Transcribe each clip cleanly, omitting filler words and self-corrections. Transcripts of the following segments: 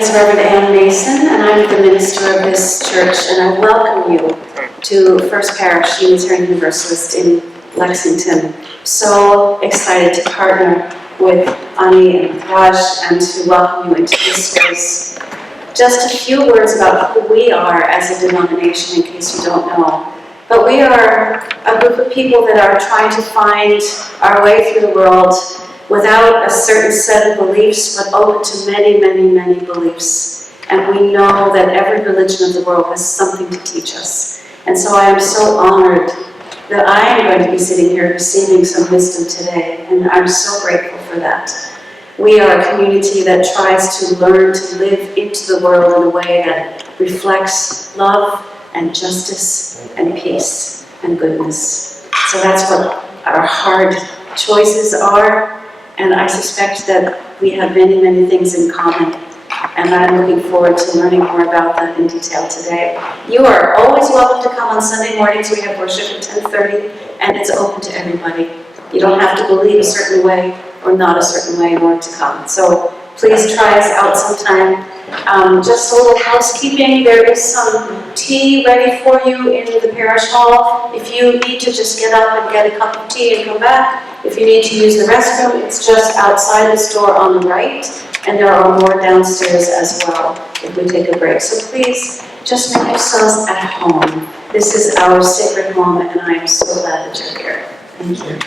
Is Reverend Ann Mason, and I'm the minister of this church, and I welcome you to First Parish Unitarian Universalist in Lexington. So excited to partner with Ani and Raj and to welcome you into this space. Just a few words about who we are as a denomination, in case you don't know. But we are a group of people that are trying to find our way through the world without a certain set of beliefs, but open to many, many, many beliefs. And we know that every religion of the world has something to teach us. And so I am so honored that I am going to be sitting here receiving some wisdom today, and I'm so grateful for that. We are a community that tries to learn to live into the world in a way that reflects love and justice and peace and goodness. So that's what our hard choices are. And I suspect that we have many, many things in common. And I'm looking forward to learning more about that in detail today. You are always welcome to come on Sunday mornings. We have worship at 10:30, and it's open to everybody. You don't have to believe a certain way or not a certain way in order to come. So please try us out sometime. Just a little housekeeping. There is some tea ready for you in the parish hall. If you need to just get up and get a cup of tea and come back. If you need to use the restroom, it's just outside this door on the right, and there are more downstairs as well if we take a break. So please, just make yourselves at home. This is our sacred moment, and I am so glad that you're here. Thank you.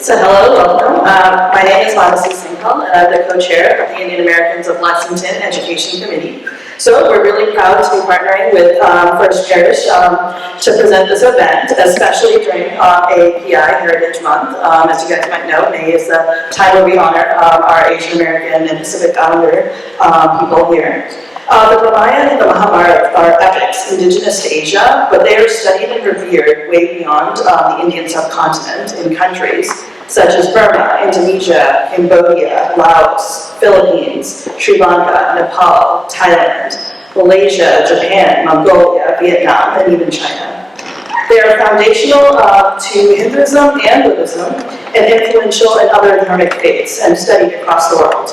So hello, welcome. My name is Madhusri Singhal, and I'm the co-chair of the Indian Americans of Lexington Education Committee. So we're really proud to be partnering with First Parish to present this event, especially during API Heritage Month. As you guys might know, May is the time where we honor our Asian American and Pacific Islander people here. The Ramayana and the Mahabharata are epics indigenous to Asia, but they are studied and revered way beyond the Indian subcontinent in countries such as Burma, Indonesia, Cambodia, Laos, Philippines, Sri Lanka, Nepal, Thailand, Malaysia, Japan, Mongolia, Vietnam, and even China. They are foundational to Hinduism and Buddhism and influential in other dharmic faiths and studied across the world.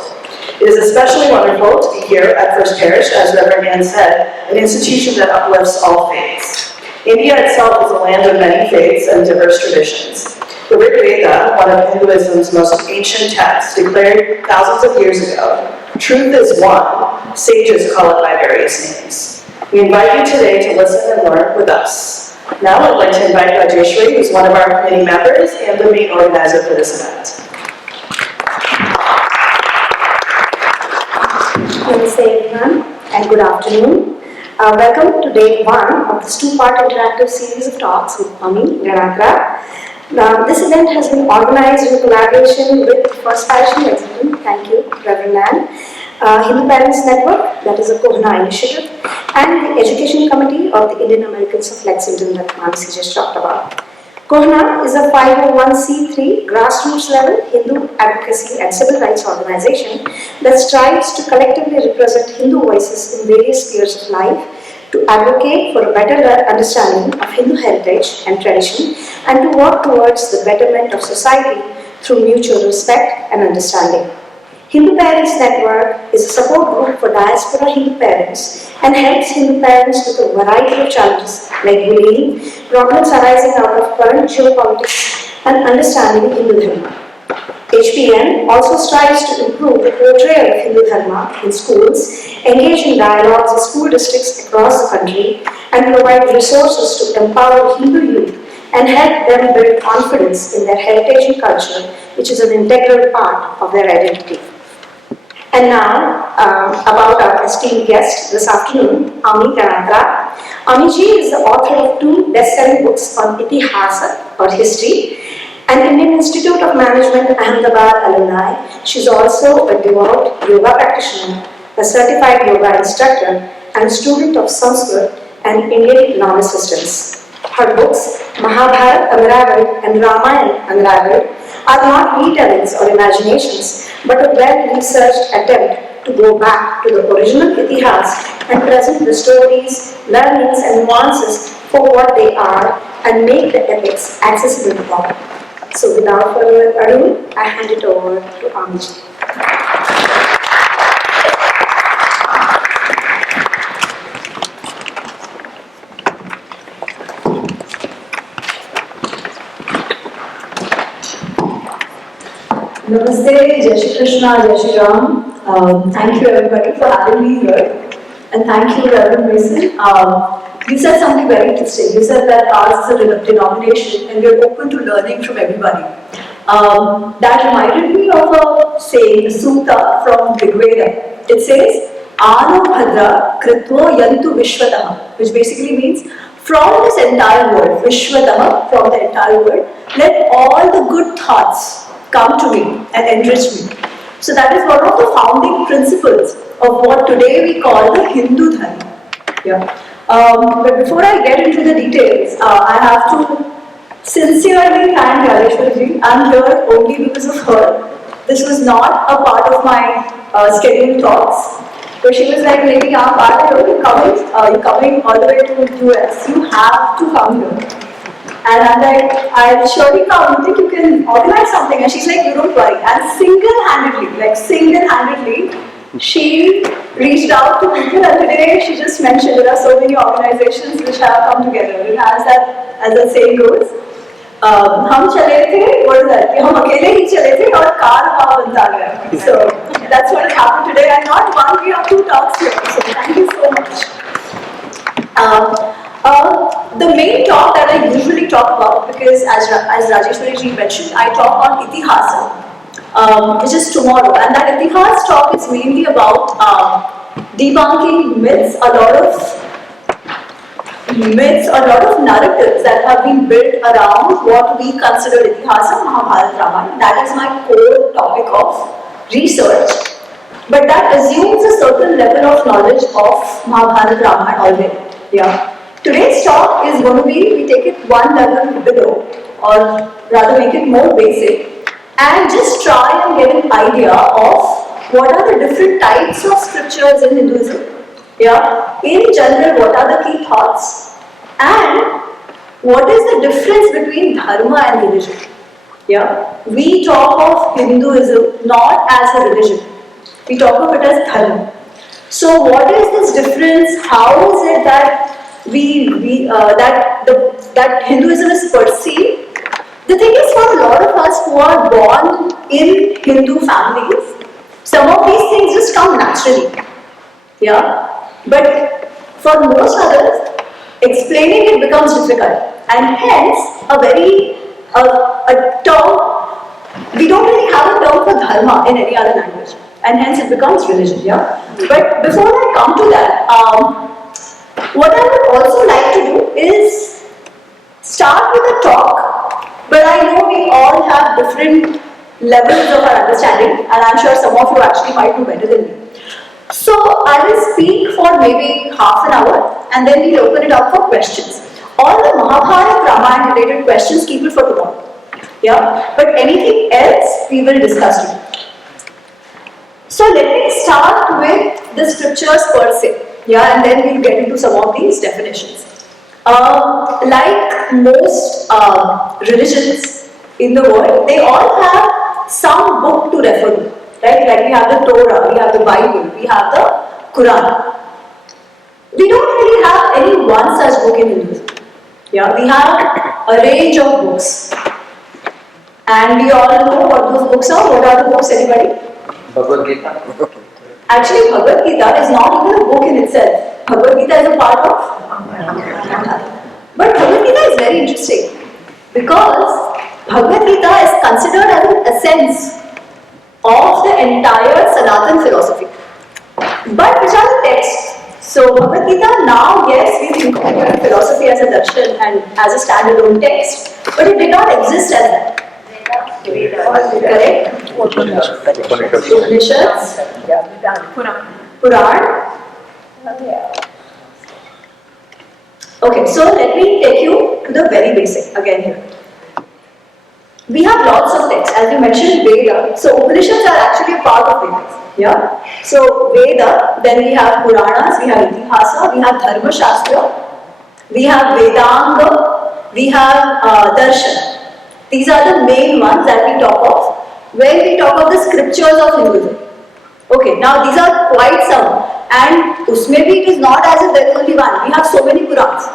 It is especially wonderful to be here at First Parish, as Reverend Ann said, an institution that uplifts all faiths. India itself is a land of many faiths and diverse traditions. The Rig Veda, one of Hinduism's most ancient texts, declared thousands of years ago, truth is one, sages call it by various names. We invite you today to listen and learn with us. Now I'd like to invite Rajeshwari, who's one of our committee members and the main organizer for this event. Namaste everyone, and good afternoon. Welcome to day one of this two-part interactive series of talks with Ami Ganatra. This event has been organized in collaboration with First Parish in Lexington, thank you, Reverend Ann, Hindu Parents Network, that is a Kohana initiative, and the Education Committee of the Indian Americans of Lexington that Mansi just talked about. Kohana is a 501c3 grassroots level Hindu advocacy and civil rights organization that strives to collectively represent Hindu voices in various spheres of life, to advocate for a better understanding of Hindu heritage and tradition, and to work towards the betterment of society through mutual respect and understanding. Hindu Parents Network is a support group for diaspora Hindu parents and helps Hindu parents with a variety of challenges like bullying, problems arising out of current geopolitics, and understanding Hindu Dharma. HPN also strives to improve the portrayal of Hindu Dharma in schools, engage in dialogues with school districts across the country, and provide resources to empower Hindu youth and help them build confidence in their heritage and culture, which is an integral part of their identity. And now, about our esteemed guest this afternoon, Ami Ganatra. Amiji is the author of two best-selling books on Itihasa, or history, an Indian Institute of Management Ahmedabad alumni. She's also a devout yoga practitioner, a certified yoga instructor, and a student of Sanskrit and Indian law systems. Her books, Mahabharata Unraveled and Ramayana Unraveled, are not retellings or imaginations, but a well-researched attempt to go back to the original Itihas and present the stories, learnings, and nuances for what they are and make the epics accessible to all. So without further ado, I hand it over to Amji. Namaste, Jai Shri Krishna, Jai Shri Ram. Thank you everybody for having me here. And thank you, Reverend Mason. You said something very interesting. You said that ours is a denomination and we're open to learning from everybody. That reminded me of a saying, a sutta from Rigveda. It says, Anu Bhadra Kritvo Yantu Vishwataha, which basically means from this entire world, Vishwataha, from the entire world, let all the good thoughts come to me and enrich me. So that is one of the founding principles of what today we call the Hindu Dharma. Yeah. But before I get into the details, I have to sincerely thank Rajeshwari. I'm here only because of her. This was not a part of my scheduled talks. So she was like, maybe you're coming all the way to US. You have to come here. And I'm like, I'll surely come. You think you can organize something? And she's like, you don't worry. And single-handedly, she reached out to people. And today she just mentioned there are so many organizations which have come together. And as the saying goes, हम चले थे, what is that? कि हम अकेले ही चले थे और car वहाँ बनता गया. So that's what has happened today. And not one, we have 2 talks here. So thank you so much. The main talk that I usually talk about, because as Rajeshwari ji mentioned, I talk on Itihasa, which is tomorrow, and that Itihas talk is mainly about debunking myths, a lot of narratives that have been built around what we consider Itihasa, Mahabharata, Ramayana. That is my core topic of research, but that assumes a certain level of knowledge of Mahabharata, Ramayana already. Yeah. Today's talk is going to be, we take it one level below, or rather make it more basic, and just try and get an idea of what are the different types of scriptures in Hinduism. Yeah, in general, what are the key thoughts, and what is the difference between Dharma and religion. Yeah, we talk of Hinduism not as a religion, we talk of it as Dharma. So what is this difference? How is it that that Hinduism is perceived? The thing is, for a lot of us who are born in Hindu families, some of these things just come naturally. Yeah, but for most others, explaining it becomes difficult, and hence a term, we don't really have a term for dharma in any other language, and hence it becomes religion. Yeah, but before I come to that, what I would also like to do is start with a talk, but I know we all have different levels of our understanding, and I'm sure some of you actually might do better than me. So I will speak for maybe half an hour, and then we'll open it up for questions. All the Mahabharata, Ramayana related questions, keep it for tomorrow. Yeah, but anything else we will discuss today. So let me start with the scriptures per se. Yeah, and then we'll get into some of these definitions. Like most religions in the world, they all have some book to refer to, right? Like we have the Torah, we have the Bible, we have the Quran. We don't really have any one such book in Hinduism. Yeah, we have a range of books, and we all know what those books are. What are the books, anybody? Bhagavad Gita. Actually, Bhagavad Gita is not even a book in itself. Bhagavad Gita is a part of Mahabharata. But Bhagavad Gita is very interesting because Bhagavad Gita is considered as an essence of the entire Sanatan philosophy. But which are the texts? So Bhagavad Gita now, yes, we think of philosophy as a darshan and as a standalone text, but it did not exist as that. Correct? Upanishads, Puran. Okay, so let me take you to the very basic again here. We have lots of texts, as you mentioned, Veda. So Upanishads are actually a part of Vedas. Yeah. So Veda, then we have Puranas, we have Itihasa, we have Dharma Shastra, we have Vedanga, we have Darshan. These are the main ones that we talk of when we talk of the scriptures of Hinduism. Okay, now these are quite some, and usme bhi it is not as if there is only one. We have so many Purans.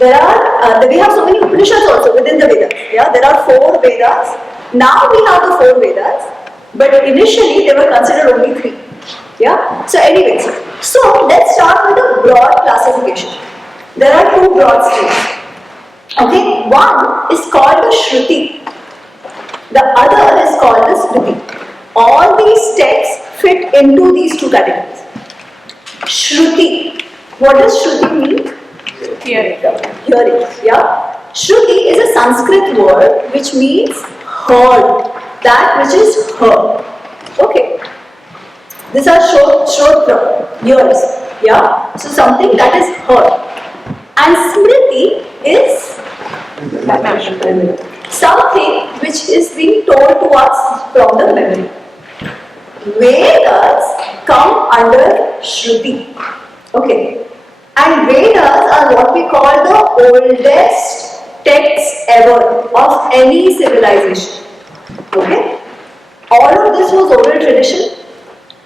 We have so many Upanishads also within the Vedas. Yeah, there are 4 Vedas. Now we have the 4 Vedas, but initially they were considered only 3. Yeah. So, anyways, so let's start with a broad classification. There are 2 broad streams. Okay, one is called the Shruti. The other is called the Smriti. All these texts fit into these 2 categories. Shruti. What does Shruti mean? Hearing. Hearing. Yeah. Shruti is a Sanskrit word which means heard. That which is heard. Okay. These are Shrotra, ears. Yeah. So something that is heard. And Smriti is something which is being told to us from the memory. Vedas come under Shruti. Okay. And Vedas are what we call the oldest texts ever of any civilization. Okay. All of this was oral tradition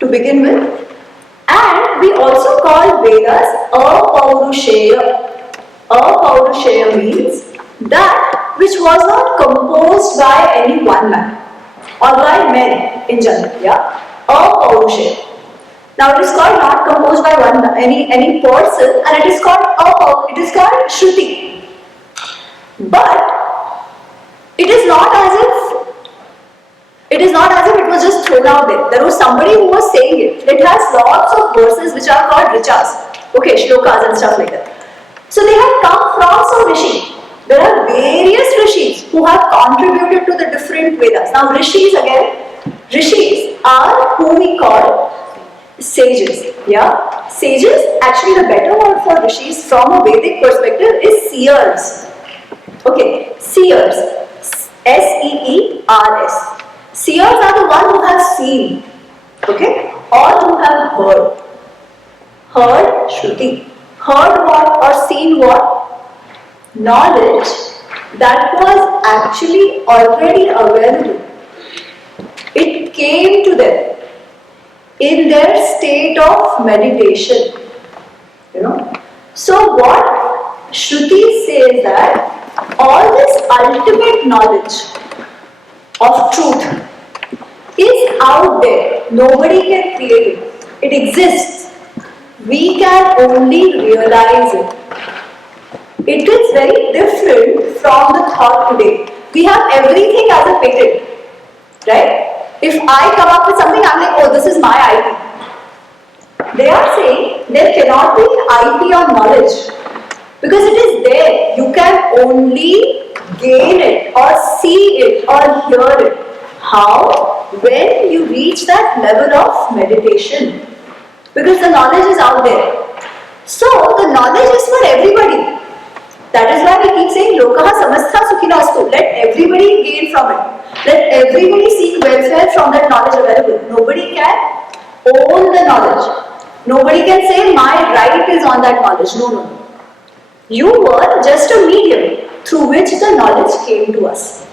to begin with. And we also call Vedas Apaurushaya. Apaurushaya means that which was not composed by any one man or by men in general. Yeah, Apaurushaya. Now it is called not composed by any person, and it is called Shruti. But it is not as if it was just thrown out there. There was somebody who was saying it. It has lots of verses which are called richas, okay, shlokas and stuff like that. So they have come from some rishi. There are various rishis who have contributed to the different Vedas. Now rishis are who we call sages. Yeah, sages. Actually, the better word for rishis from a Vedic perspective is seers. Okay, seers. S-E-E-R-S. Seers are the one who have seen. Okay, or who have heard. Heard Shruti. Heard what or seen what? Knowledge that was actually already available. It came to them in their state of meditation. You know. So what Shruti says that all this ultimate knowledge of truth is out there. Nobody can create it. It exists. We can only realize it. It is very different from the thought today. We have everything as a patent, right? If I come up with something, I'm like, oh, this is my IP. They are saying there cannot be IP on knowledge because it is there. You can only gain it or see it or hear it. How? When you reach that level of meditation. Because the knowledge is out there. So the knowledge is for everybody. That is why we keep saying Lokaha Samastha Sukhino Astu. Let everybody gain from it. Let everybody seek welfare from that knowledge available. Nobody can own the knowledge. Nobody can say my right is on that knowledge. No. You were just a medium through which the knowledge came to us.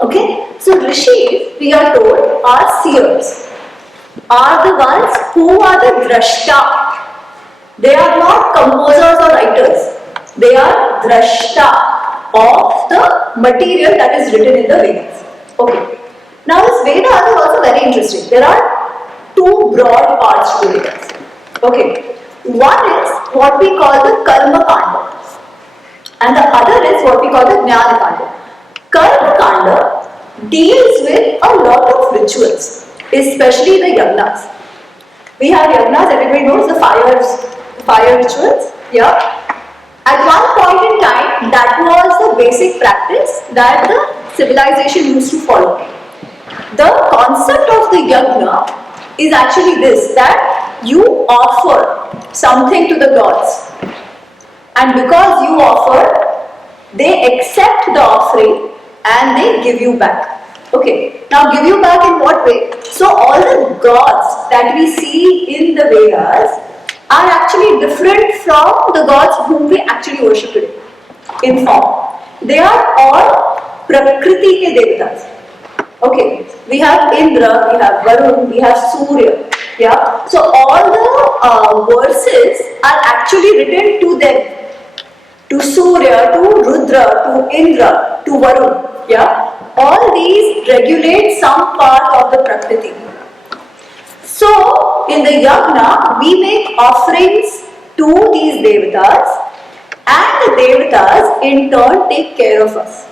Okay? So rishis, we are told, are seers. Are the ones who are the drashta. They are not composers or writers. They are drashta of the material that is written in the Vedas. Okay. Now this Vedas is also very interesting. There are 2 broad parts to Vedas. Okay. One is what we call the Karma Kanda. And the other is what we call the Jnana Kanda. Karma Kanda deals with a lot of rituals, especially the yagnas. We have yagnas, everybody knows the fire rituals. Yeah. At one point in time, that was the basic practice that the civilization used to follow. The concept of the yagna is actually this, that you offer something to the gods. And because you offer, they accept the offering and they give you back. Okay, now give you back in what way? So all the gods that we see in the Vedas are actually different from the gods whom we actually worship today in form. They are all Prakriti ke devatas. Okay, we have Indra, we have Varun, we have Surya. Yeah, so all the verses are actually written to them, to Surya, to Rudra, to Indra, to Varun. Yeah, all these regulate some part of the Prakriti. So, in the yajna, we make offerings to these devatas, and the devatas in turn take care of us.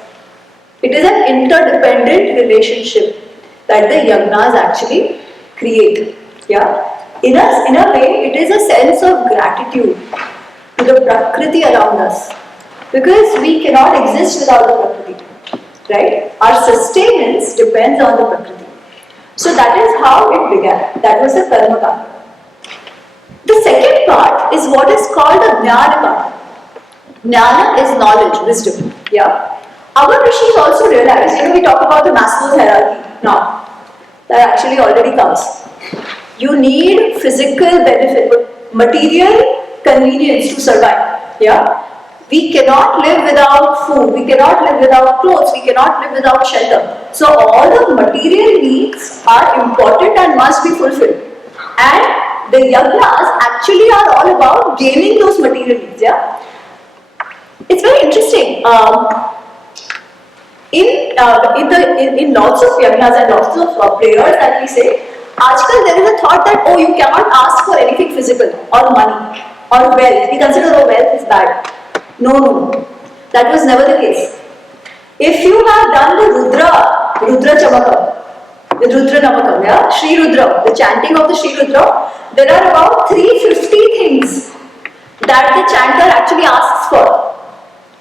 It is an interdependent relationship that the yajnas actually create. Yeah? In a way, it is a sense of gratitude to the Prakriti around us, because we cannot exist without the Prakriti. Right? Our sustenance depends on the Prakriti. So that is how it began. That was the Karma Kanda. The second part is what is called the Jnana Kanda. Jnana is knowledge, wisdom. Yeah. Our rishis also realized, we talk about the Maslow's hierarchy now. That actually already comes. You need physical benefit, material convenience to survive. Yeah. We cannot live without food, we cannot live without clothes, we cannot live without shelter. So all the material needs are important and must be fulfilled. And the yajnas actually are all about gaining those material needs. Yeah. It's very interesting. In lots of yajnas and lots of prayers that we say, Ajkal there is a thought that you cannot ask for anything physical or money or wealth. We consider wealth is bad. No. That was never the case. If you have done the Rudra Chamakam, the Rudra Namakam, yeah, Sri Rudra, the chanting of the Sri Rudra, there are about 350 things that the chanter actually asks for.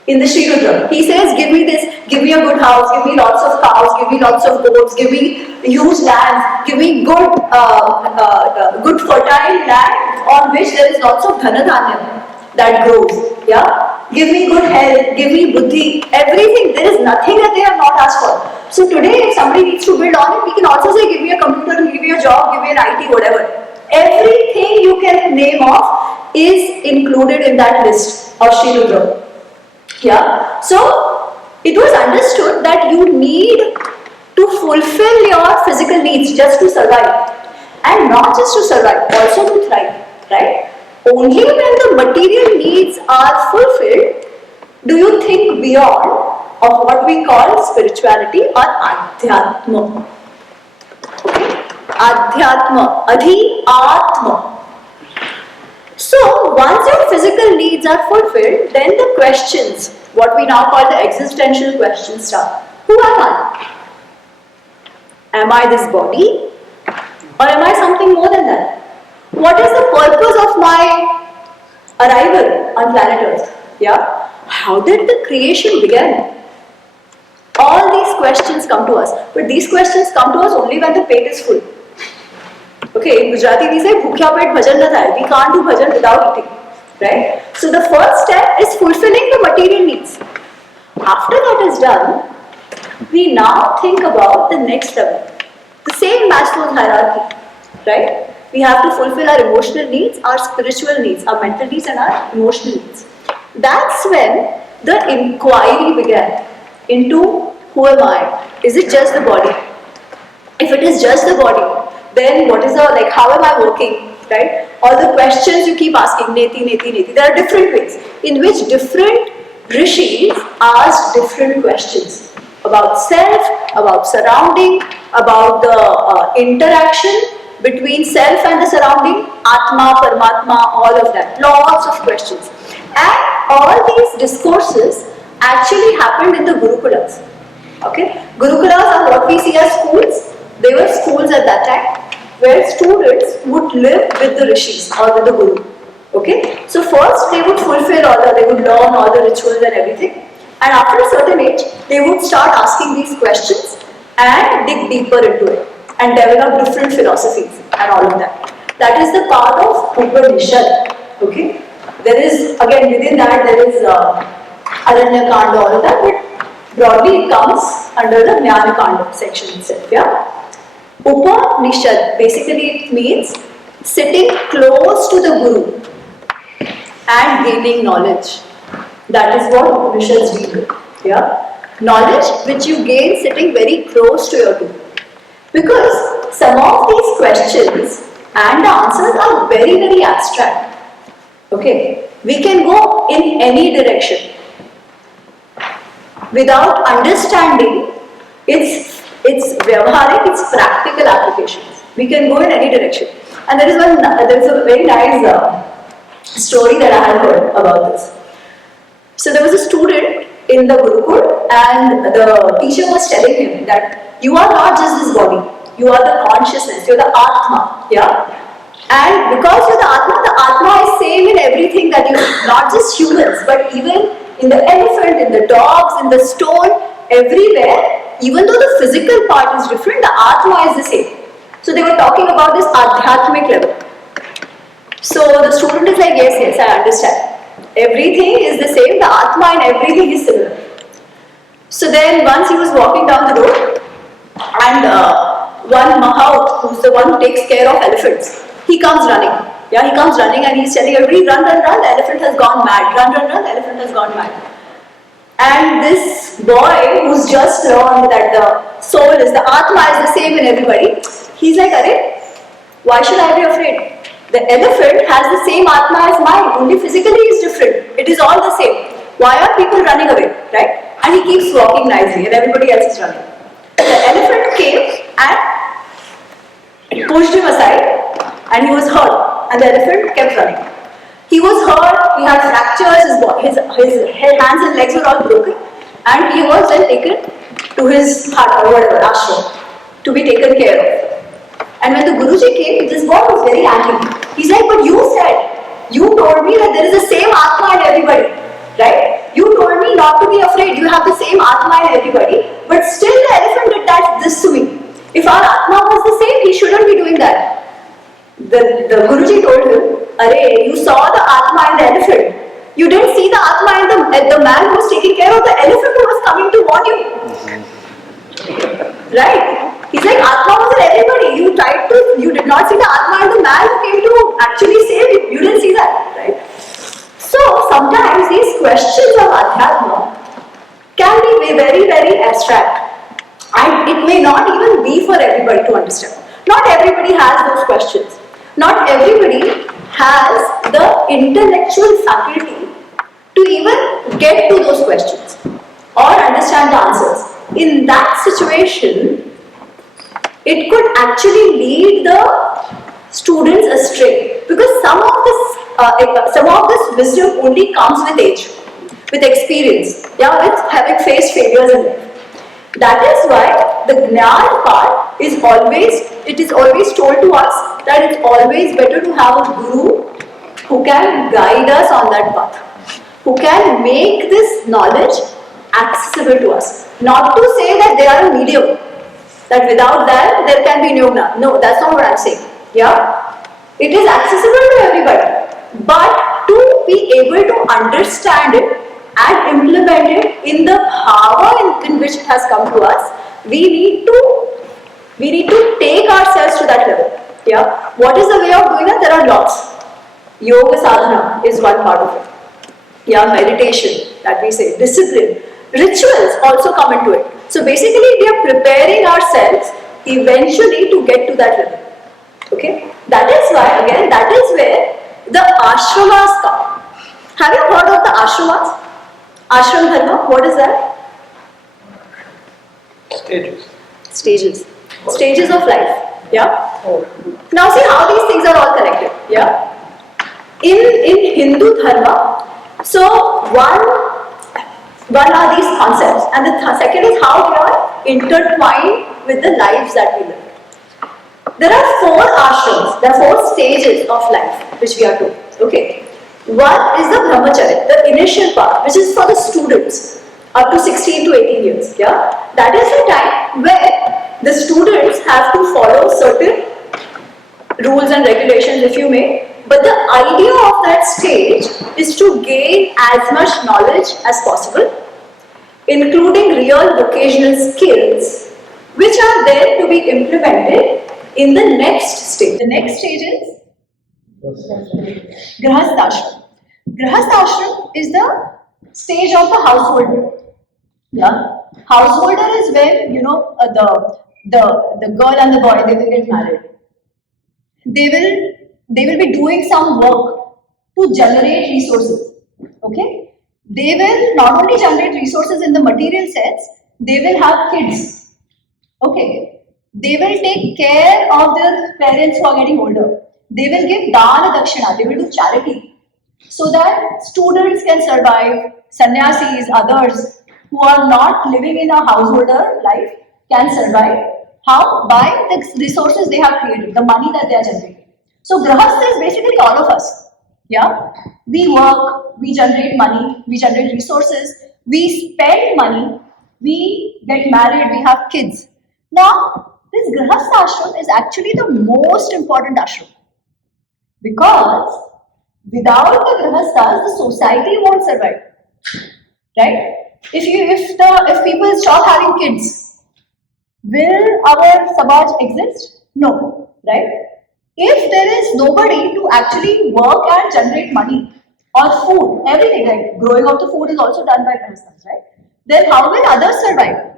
In the Sri Rudra, he says, give me this, give me a good house, give me lots of cows, give me lots of goats, give me huge lands, give me good fertile land on which there is lots of dhanadhanya that grows. Yeah, give me good health, give me buddhi, everything. There is nothing that they have not asked for. So today, if somebody needs to build on it, we can also say, give me a computer, give me a job, give me an IT, whatever. Everything you can name off is included in that list of Sri Rudra. Yeah, so it was understood that you need to fulfill your physical needs just to survive, and not just to survive, also to thrive, right? Only when the material needs are fulfilled do you think beyond of what we call spirituality or adhyatma. Okay? Adhyatma, adhi, atma. So, once your physical needs are fulfilled, then the questions, what we now call the existential questions start. Who am I? Am I this body? Or am I something more than that? What is the purpose of my arrival on planet Earth? Yeah? How did the creation begin? All these questions come to us, but these questions come to us only when the pet is full. Okay, in Gujarati we say, bhukya pet bhajan na thai. We can't do bhajan without eating, right? So the first step is fulfilling the material needs. After that is done, we now think about the next level. The same Maslow's hierarchy, right? We have to fulfill our emotional needs, our spiritual needs, our mental needs and our emotional needs. That's when the inquiry began into who am I? Is it just the body? If it is just the body, then what is how am I working, right? All the questions you keep asking, neti. There are different ways in which different rishis asked different questions about self, about surrounding, about the interaction between self and the surrounding, Atma, Paramatma, all of that. Lots of questions. And all these discourses actually happened in the Gurukulas. Okay? Gurukulas are what we see as schools. They were schools at that time where students would live with the rishis or with the guru. Okay? So first they would they would learn all the rituals and everything. And after a certain age, they would start asking these questions and dig deeper into it and develop different philosophies and all of that. That is the part of Upanishad. Okay? There is, again within that there is Aranya Kanda, all of that, but broadly it comes under the Jnana Kanda section itself. Yeah? Upanishad, basically it means sitting close to the Guru and gaining knowledge. That is what Upanishads deal with. Yeah? knowledge which you gain sitting very close to your guru. Because some of these questions and the answers are very, very abstract. Okay, we can go in any direction without understanding its vyavharik, its practical applications. We can go in any direction. And there is a very nice story that I have heard about this. So there was a student in the Gurukul, and the teacher was telling him that you are not just this body, you are the consciousness, you are the Atma, yeah? And because you are the Atma is same in everything that you, not just humans, but even in the elephant, in the dogs, in the stone, everywhere, even though the physical part is different, the Atma is the same. So they were talking about this Adhyatmic level. So the student is like, yes, I understand. Everything is the same, the Atma and everything is similar. So then once he was walking down the road, and one Mahout, who's the one who takes care of elephants, he comes running. Yeah, he comes running and he's telling everybody, run, the elephant has gone mad. Run, the elephant has gone mad. And this boy who's just learned that the soul is, the Atma is the same in everybody, he's like, Arey, why should I be afraid? The elephant has the same Atma as mine, only physically is different. It is all the same. Why are people running away, right? And he keeps walking nicely and everybody else is running. The elephant came and pushed him aside and he was hurt and the elephant kept running. He was hurt, he had fractures, his hands and legs were all broken and he was then taken to his hut or whatever, ashram, to be taken care of. And when the Guruji came, this boy was very angry. He's like, but you told me that there is the same Atma in everybody, right? You told me not to be afraid, you have the same Atma in everybody, but still the elephant did this to me. If our Atma was the same, he shouldn't be doing that. The Guruji told him, Arey, you saw the Atma in the elephant. You didn't see the Atma in the man who was taking care of the elephant who was coming to warn you. Right? He's like, Atma was in everybody. You did not see the Atma in the man who came to actually save you. You didn't see that, right? So sometimes these questions of Adhyatma can be very, very abstract. And it may not even be for everybody to understand. Not everybody has those questions. Not everybody has the intellectual faculty to even get to those questions or understand the answers. In that situation, it could actually lead the students astray because some of this wisdom only comes with age, with experience, with having faced failures in life. That is why the Jnana part is always told to us that it's always better to have a guru who can guide us on that path, who can make this knowledge accessible to us. Not to say that they are a medium, that without them there can be no Jnana. No, that's not what I'm saying. Yeah? It is accessible to everybody. But to be able to understand it and implement it in the power in which it has come to us, we need to take ourselves to that level. Yeah? What is the way of doing that? There are lots. Yoga sadhana is one part of it. Yeah, meditation, that we say, discipline. Rituals also come into it. So basically we are preparing ourselves eventually to get to that level. Okay? That is why, again, that is where the ashramas come. Have you heard of the ashramas? Ashram Dharma, what is that? Stages of life. Yeah? Now see how these things are all connected. Yeah? In Hindu Dharma, so one are these concepts and the second is how they are intertwined with the lives that we live. There are 4 ashrams, there are 4 stages of life which we are told. Okay. One is the brahmacharya, the initial part, which is for the students up to 16 to 18 years. Yeah? That is the time where the students have to follow certain rules and regulations, if you may. But the idea of that stage is to gain as much knowledge as possible, including real vocational skills, which are then to be implemented in the next stage. The next stage is Grihasthashram. Grihasthashram is the stage of the household. Yeah. Householder is when, the girl and the boy, they will get married. They will be doing some work to generate resources. Okay? They will not only generate resources in the material sense, they will have kids. Okay? They will take care of their parents who are getting older. They will give dana dakshina, they will do charity so that students can survive, sannyasis, others who are not living in a householder life can survive. How? By the resources they have created, the money that they are generating. So grahastha is basically all of us. Yeah, we work, we generate money, we generate resources, we spend money, we get married, we have kids. Now, this grahastha ashram is actually the most important ashram because without the grahasthas, the society won't survive, right? If people stop having kids, will our samaj exist? No, right? If there is nobody to actually work and generate money or food, everything, like growing of the food is also done by grahasthas, right? Then how will others survive?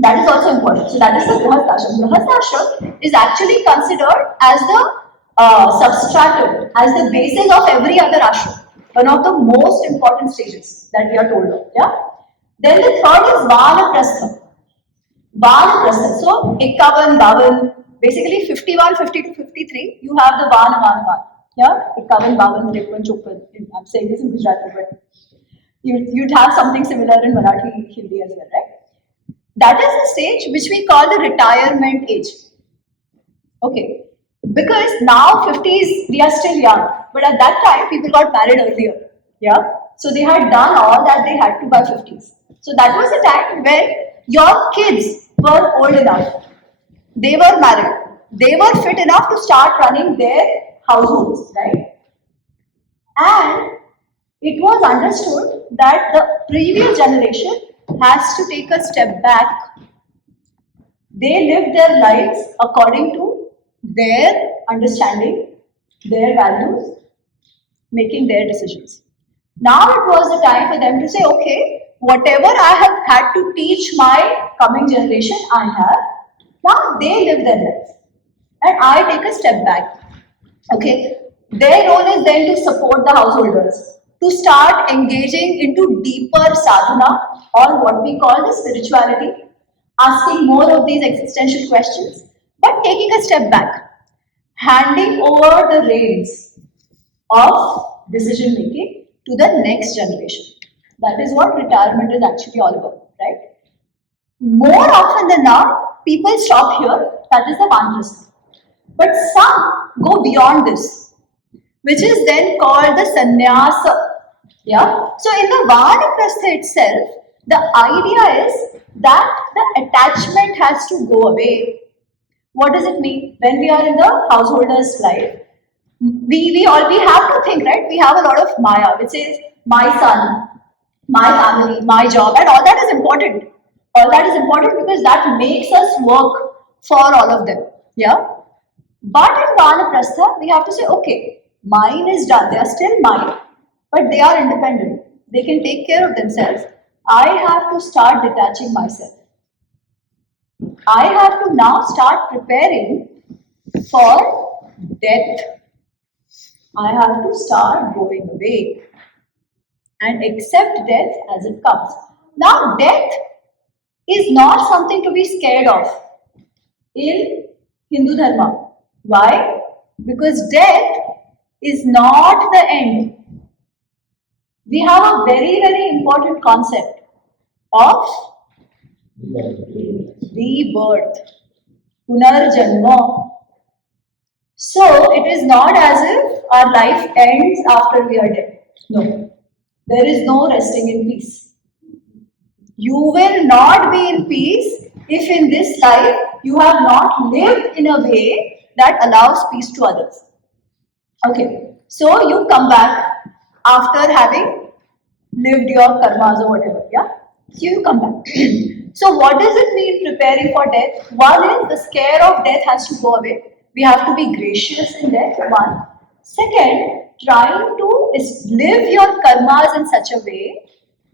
That is also important. So that is the grahastha ashram. Grahastha ashram is actually considered as the substratum, as the basis of every other ashram. One of the most important stages that we are told of. Yeah. Then the third is vanaprastha. Vanaprastha. So 51, 52, basically 51, 52, 53. You have the vana. Yeah. 51, 52, 53, 54. I'm saying this in Gujarati, but you'd have something similar in Marathi, Hindi as well, right? That is the stage which we call the retirement age. Okay. Because now 50s, we are still young. But at that time, people got married earlier. Yeah. So they had done all that they had to by 50s. So that was the time when your kids were old enough. They were married. They were fit enough to start running their households, right? And it was understood that the previous generation has to take a step back. They lived their lives according to their understanding, their values, making their decisions. Now it was the time for them to say, okay, whatever I have had to teach my coming generation, I have. Now they live their lives. And I take a step back. Okay. Their role is then to support the householders, to start engaging into deeper sadhana or what we call the spirituality, asking more of these existential questions, but taking a step back, handing over the reins of decision making to the next generation. That is what retirement is actually all about, right? More often than not, people stop here, that is the vanaprastha. But some go beyond this, which is then called the sannyasa. Yeah. So in the vanaprastha itself, the idea is that the attachment has to go away. What does it mean? When we are in the householder's life, we have to think, right? We have a lot of maya, which is my son, my family, my job, and all that is important. All that is important because that makes us work for all of them. Yeah. But in vanaprastha, we have to say, okay, mine is done. They are still mine, but they are independent. They can take care of themselves. I have to start detaching myself. I have to now start preparing for death. I have to start going away and accept death as it comes. Now, death is not something to be scared of in Hindu Dharma. Why? Because death is not the end. We have a very, very important concept of rebirth, punarjanma. So it is not as if our life ends after we are dead. No. There is no resting in peace. You will not be in peace if in this life you have not lived in a way that allows peace to others. Okay, so you come back after having lived your karmas or whatever, yeah? So you come back. So what does it mean preparing for death? One is the scare of death has to go away. We have to be gracious in death, one. Second, trying to live your karmas in such a way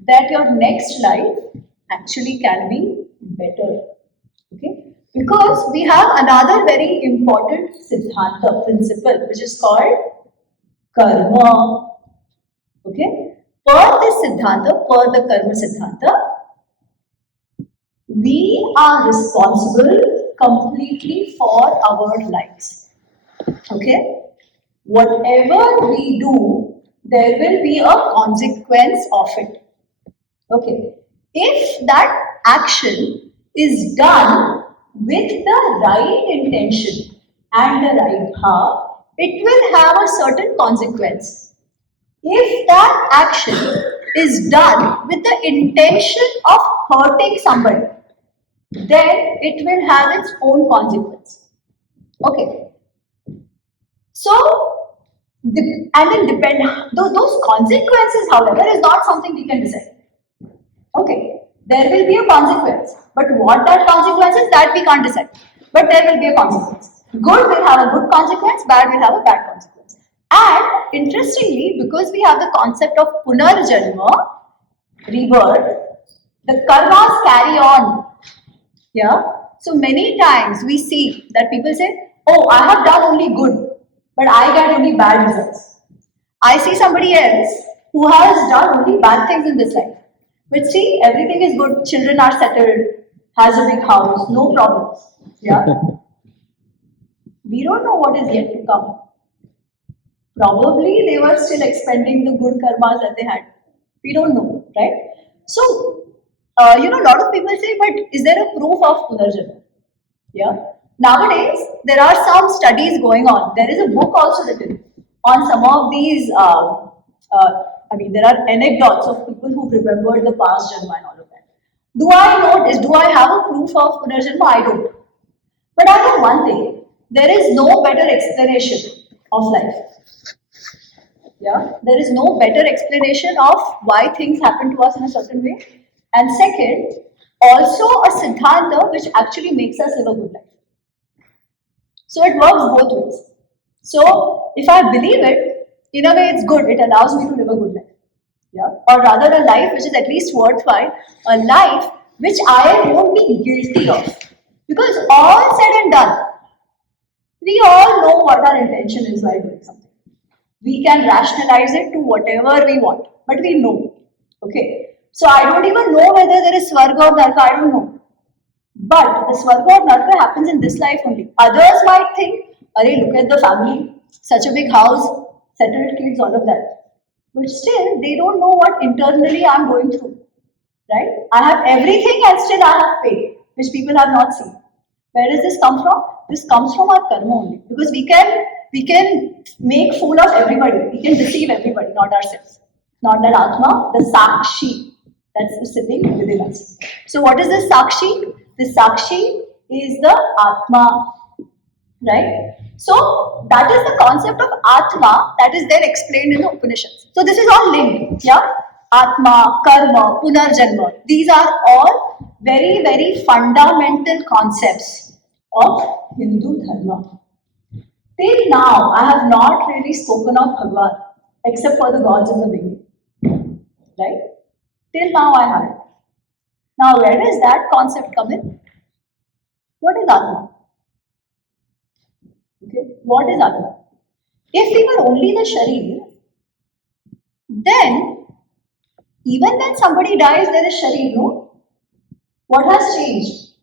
that your next life actually can be better. Okay? Because we have another very important Siddhanta principle which is called karma. Okay? Per this Siddhanta, per the karma Siddhanta, we are responsible completely for our lives. Okay? Whatever we do, there will be a consequence of it. Okay. If that action is done with the right intention and the right bhav, it will have a certain consequence. If that action is done with the intention of hurting somebody, then it will have its own consequence. Okay. So, and then those consequences, however, is not something we can decide. Okay, there will be a consequence, but what that consequence is, that we can't decide. But there will be a consequence. Good will have a good consequence, bad will have a bad consequence. And interestingly, because we have the concept of punarjanma, rebirth, the karmas carry on. Yeah. So many times we see that people say, "Oh, I have done only good, but I get only bad results." I see somebody else who has done only bad things in this life. But see, everything is good, children are settled, has a big house, no problems. Yeah. We don't know what is yet to come. Probably they were still expending the good karmas that they had. We don't know, right? So, a lot of people say, but is there a proof of Punarjanma? Yeah. Nowadays, there are some studies going on. There is a book also written on some of these. There are anecdotes of people who remembered the past Janma and all of that. Do I have a proof of Punarjanma? I don't. But I know one thing. There is no better explanation of life. Yeah, there is no better explanation of why things happen to us in a certain way. And second, also a siddhanta which actually makes us live a good life. So it works both ways. So if I believe it, in a way it's good. It allows me to live a good life. Yeah, or rather a life which is at least worthwhile, a life which I won't be guilty of. Because all said and done, we all know what our intention is while doing something. We can rationalize it to whatever we want, but we know. Okay. So I don't even know whether there is Swarga or Narka, I don't know. But the Swarga or Narka happens in this life only. Others might think, "Arey, look at the family, such a big house, settled kids, all of that." But still, they don't know what internally I'm going through. Right? I have everything and still I have pain, which people have not seen. Where does this come from? This comes from our karma only. Because we can make fool of everybody. We can deceive everybody, not ourselves. Not that Atma, the Sakshi that's sitting within us. So what is the Sakshi? The Sakshi is the Atma. Right? So that is the concept of Atma that is there explained in the Upanishads. So this is all linked. Yeah? Atma, Karma, Punarjanma. These are all very, very fundamental concepts of Hindu Dharma. Till now, I have not really spoken of Bhagwan except for the gods in the beginning. Right? Till now, I haven't. Now, where does that concept come in? What is Atma? Okay, what is Atma? If we were only the Sharir, then even when somebody dies, there is Sharir, no? What has changed?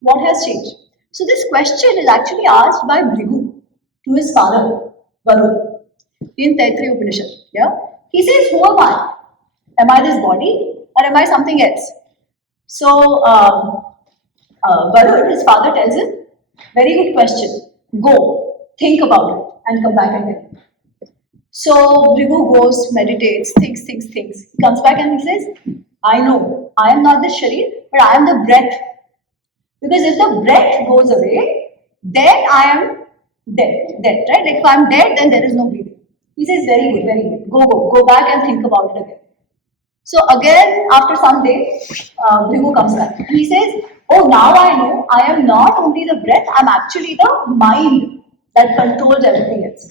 What has changed? So this question is actually asked by Bhrigu to his father, Varun, in Taittiriya Upanishad. Yeah? He says, "Who am I? Am I this body or am I something else?" So Varun, his father, tells him, "Very good question. Go, think about it and come back and tell me." So Bhrigu goes, meditates, thinks. He comes back and he says, "I know, I am not the Sharir, but I am the breath. Because if the breath goes away, then I am dead, right? Like if I am dead, then there is no breathing." He says, "Very good. Go back and think about it again." So again, after some days, Bhrigu comes back. He says, "Oh, now I know I am not only the breath, I am actually the mind that controls everything else."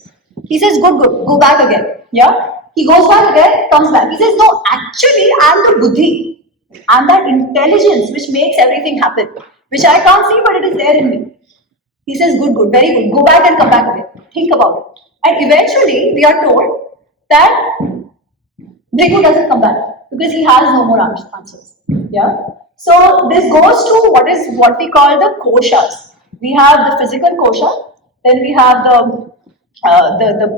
He says, good, go back again. Yeah? He goes back again, comes back. He says, "No, actually I am the buddhi. I'm that intelligence which makes everything happen, which I can't see, but it is there in me. He says, good, good, very good. Go back and come back again. Think about it. And eventually, we are told that Bhrigu doesn't come back because he has no more answers. Yeah. So this goes to what we call the koshas. We have the physical kosha, then we have the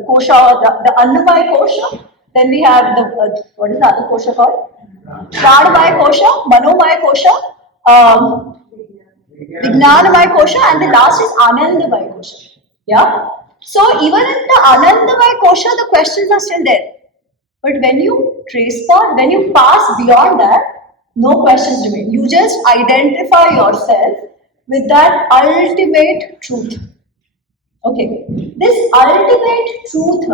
kosha, the annamaya kosha, then we have the what is the other kosha called? Pranamaya kosha, manomaya kosha, Vijnanamaya kosha, and the last is Anandamaya kosha. Yeah. So even in the Anandamaya kosha, the questions are still there. But when you when you pass beyond that, no questions remain. You just identify yourself with that ultimate truth. Okay. This ultimate truth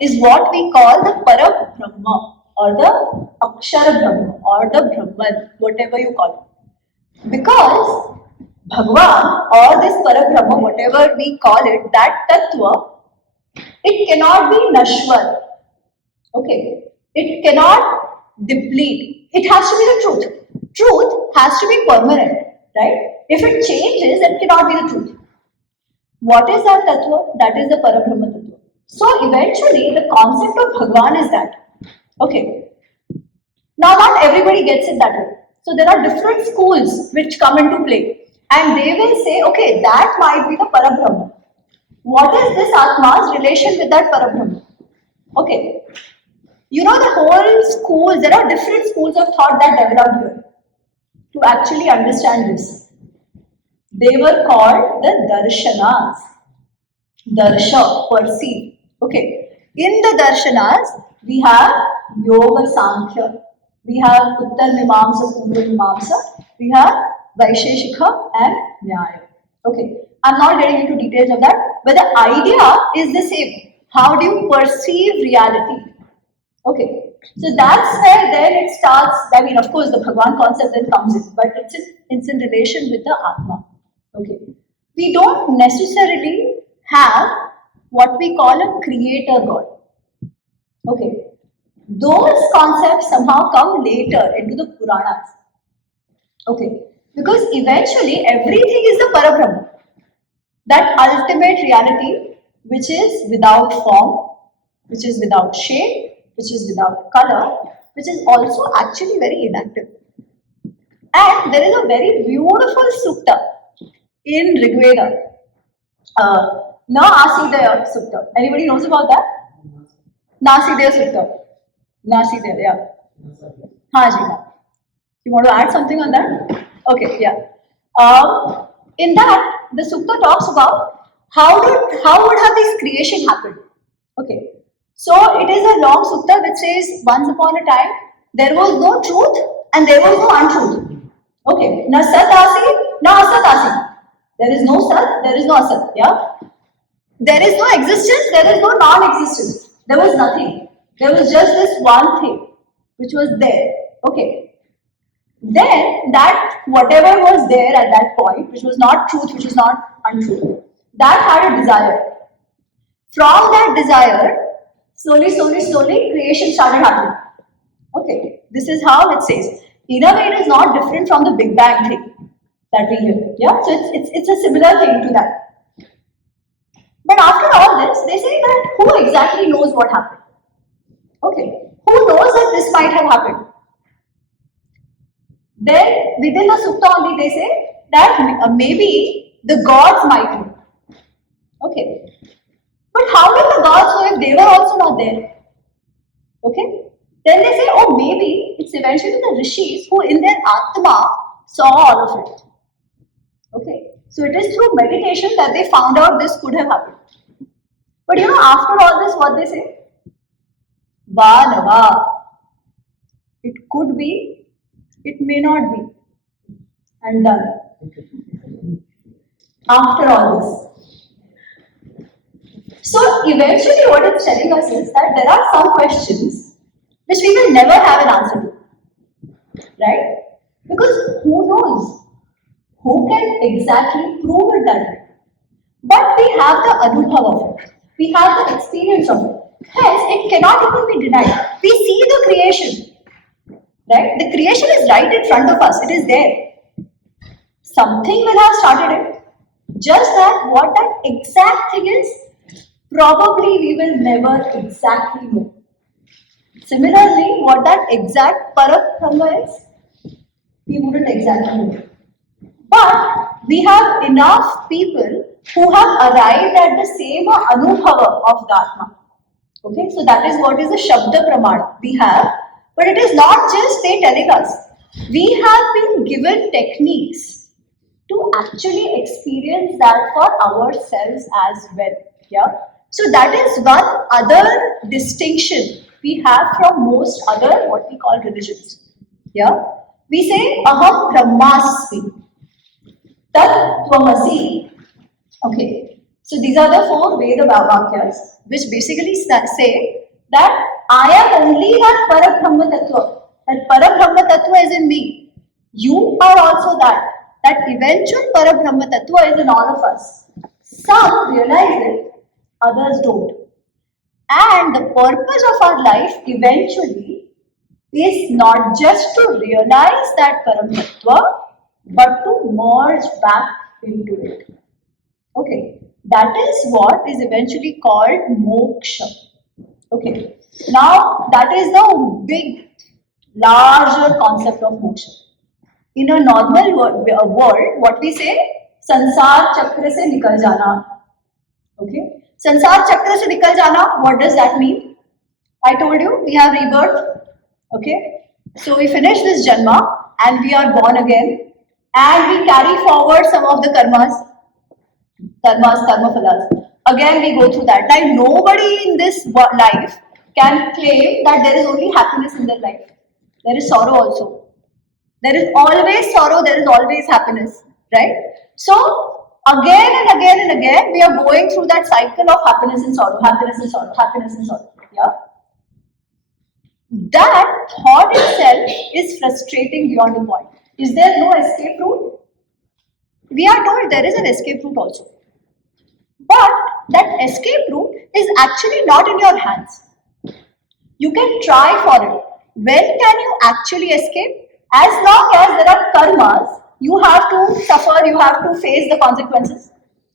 is what we call the Para Brahma or the Akshara Brahma or the Brahman, whatever you call it. Because Bhagwan or this Parabrahma, whatever we call it, that Tattva, it cannot be Nashwar. Okay. It cannot deplete. It has to be the truth. Truth has to be permanent, right? If it changes, it cannot be the truth. What is that Tattva? That is the Parabrahma Tattva. So eventually, the concept of Bhagwan is that. Okay. Now, not everybody gets it that way. So there are different schools which come into play. And they will say, okay, that might be the Parabrahma. What is this Atma's relation with that Parabrahma? Okay. You know the whole schools, there are different schools of thought that developed here to actually understand this. They were called the Darshanas. Darsha, perceive. Okay. In the Darshanas, we have Yoga Sankhya. We have Uttar Mimamsa, Purva Mimamsa. We have Vaisheshika and Nyaya. Okay. I'm not getting into details of that, but the idea is the same. How do you perceive reality? Okay. So that's where then it starts. I mean, of course, the Bhagwan concept then comes in, but it's in relation with the Atma. Okay. We don't necessarily have what we call a creator God. Okay. Those concepts somehow come later into the Puranas. Okay. Because eventually everything is the Parabrahma. That ultimate reality which is without form, which is without shape, which is without color, which is also actually very inactive. And there is a very beautiful sutta in Rigveda. Na Asidaya Sutta. Anybody knows about that? Nasidaya Sutta. Nasidaya, yeah. Haji. You want to add something on that? Okay, yeah. In that, the sutta talks about how would have this creation happened. Okay. So it is a long sutta which says once upon a time there was no truth and there was no untruth. Okay. Na sat asi, na asat asi. There is no sat, there is no asat. Yeah. There is no existence, there is no non-existence. There was nothing. There was just this one thing which was there. Okay. Then that whatever was there at that point, which was not truth, which was not untruth, that had a desire. From that desire, slowly, creation started happening. Okay, this is how it says. In a way, it is not different from the Big Bang thing that we hear. Yeah, so it's a similar thing to that. But after all this, they say that who exactly knows what happened? Okay, who knows that this might have happened? Then within the sutta only they say that maybe the gods might know. Okay. But how did the gods know if they were also not there? Okay. Then they say, oh, maybe it's eventually the rishis who in their Atma saw all of it. Okay. So it is through meditation that they found out this could have happened. But you know, after all this, what they say? Va nava. It could be, it may not be. And done. After all this. So eventually what it's telling us is that there are some questions which we will never have an answer to. Right? Because who knows? Who can exactly prove it that way? But we have the anubhav of it. We have the experience of it. Hence, it cannot even be denied. We see the creation. right? The creation is right in front of us, it is there. Something will have started it. Just that what that exact thing is, probably we will never exactly know. Similarly, what that exact Parabrahma is, we wouldn't exactly know. But we have enough people who have arrived at the same anubhava of Dharma. Okay, so that is what is the Shabda Praman we have. But it is not just they telling us. We have been given techniques to actually experience that for ourselves as well. Yeah. So that is one other distinction we have from most other what we call religions. Yeah. We say Aham Brahmasmi. Tat Tvamasi. Okay. So these are the four Veda Vakyas which basically say that I am only that Parabrahma Tattva. That Parabrahma Tattva is in me. You are also that. That eventual Parabrahma Tattva is in all of us. Some realize it, others don't. And the purpose of our life eventually is not just to realize that Parabrahma Tattva, but to merge back into it. Okay, that is what is eventually called moksha. Okay, now that is the big, larger concept of moksha. In a normal world, what we say, sansar chakra se nikal jana. Okay, sansar chakra se nikal jana, what does that mean? I told you, we have rebirth. Okay, so we finish this janma and we are born again and we carry forward some of the karma phalas. Again, we go through that. Like nobody in this life can claim that there is only happiness in their life. There is sorrow also. There is always sorrow, there is always happiness, right? So, again and again and again, we are going through that cycle of happiness and sorrow, happiness and sorrow, happiness and sorrow, yeah? That thought itself is frustrating beyond the point. Is there no escape route? We are told there is an escape route also. But that escape route is actually not in your hands. You can try for it. When can you actually escape? As long as there are karmas, you have to suffer, you have to face the consequences,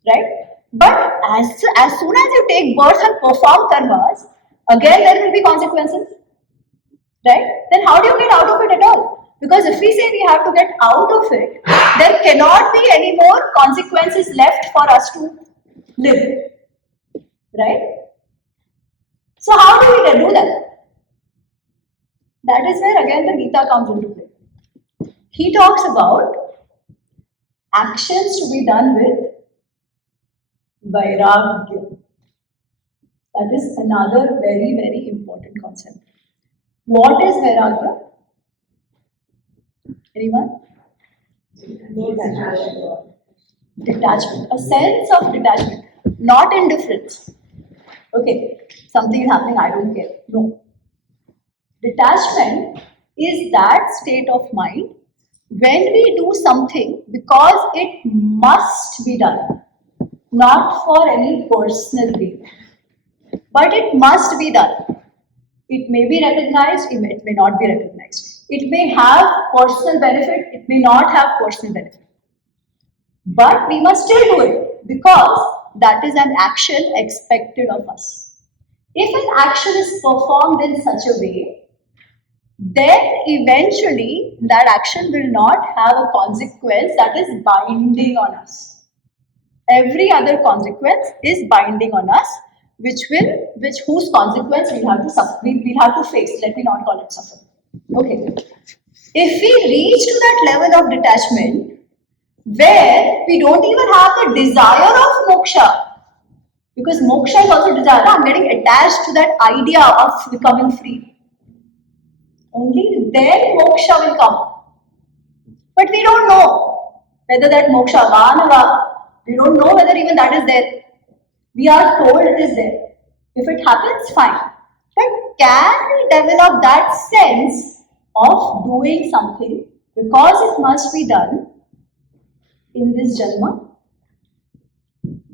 right? But as soon as you take birth and perform karmas, again there will be consequences, right? Then how do you get out of it at all? Because if we say we have to get out of it, there cannot be any more consequences left for us to live, right? So how do we do that? That is where again the Gita comes into play. He talks about actions to be done with vairagya. That is another very, very important concept. What is vairagya? Anyone? Detachment. A sense of detachment, not indifference. Okay, something is happening, I don't care. No. Detachment is that state of mind when we do something because it must be done, not for any personal gain, but it must be done. It may be recognized, it may not be recognized. It may have personal benefit, it may not have personal benefit. But we must still do it because that is an action expected of us. If an action is performed in such a way, then eventually that action will not have a consequence that is binding on us. Every other consequence is binding on us, whose consequence we'll have to suffer, we'll have to face. Let me not call it suffering. Okay. If we reach to that level of detachment where we don't even have the desire of moksha, because moksha is also desire, I'm getting attached to that idea of becoming free. Only then moksha will come. But we don't know whether that moksha, manava, we don't know whether even that is there. We are told it is there. If it happens, fine. But can we develop that sense of doing something because it must be done in this janma?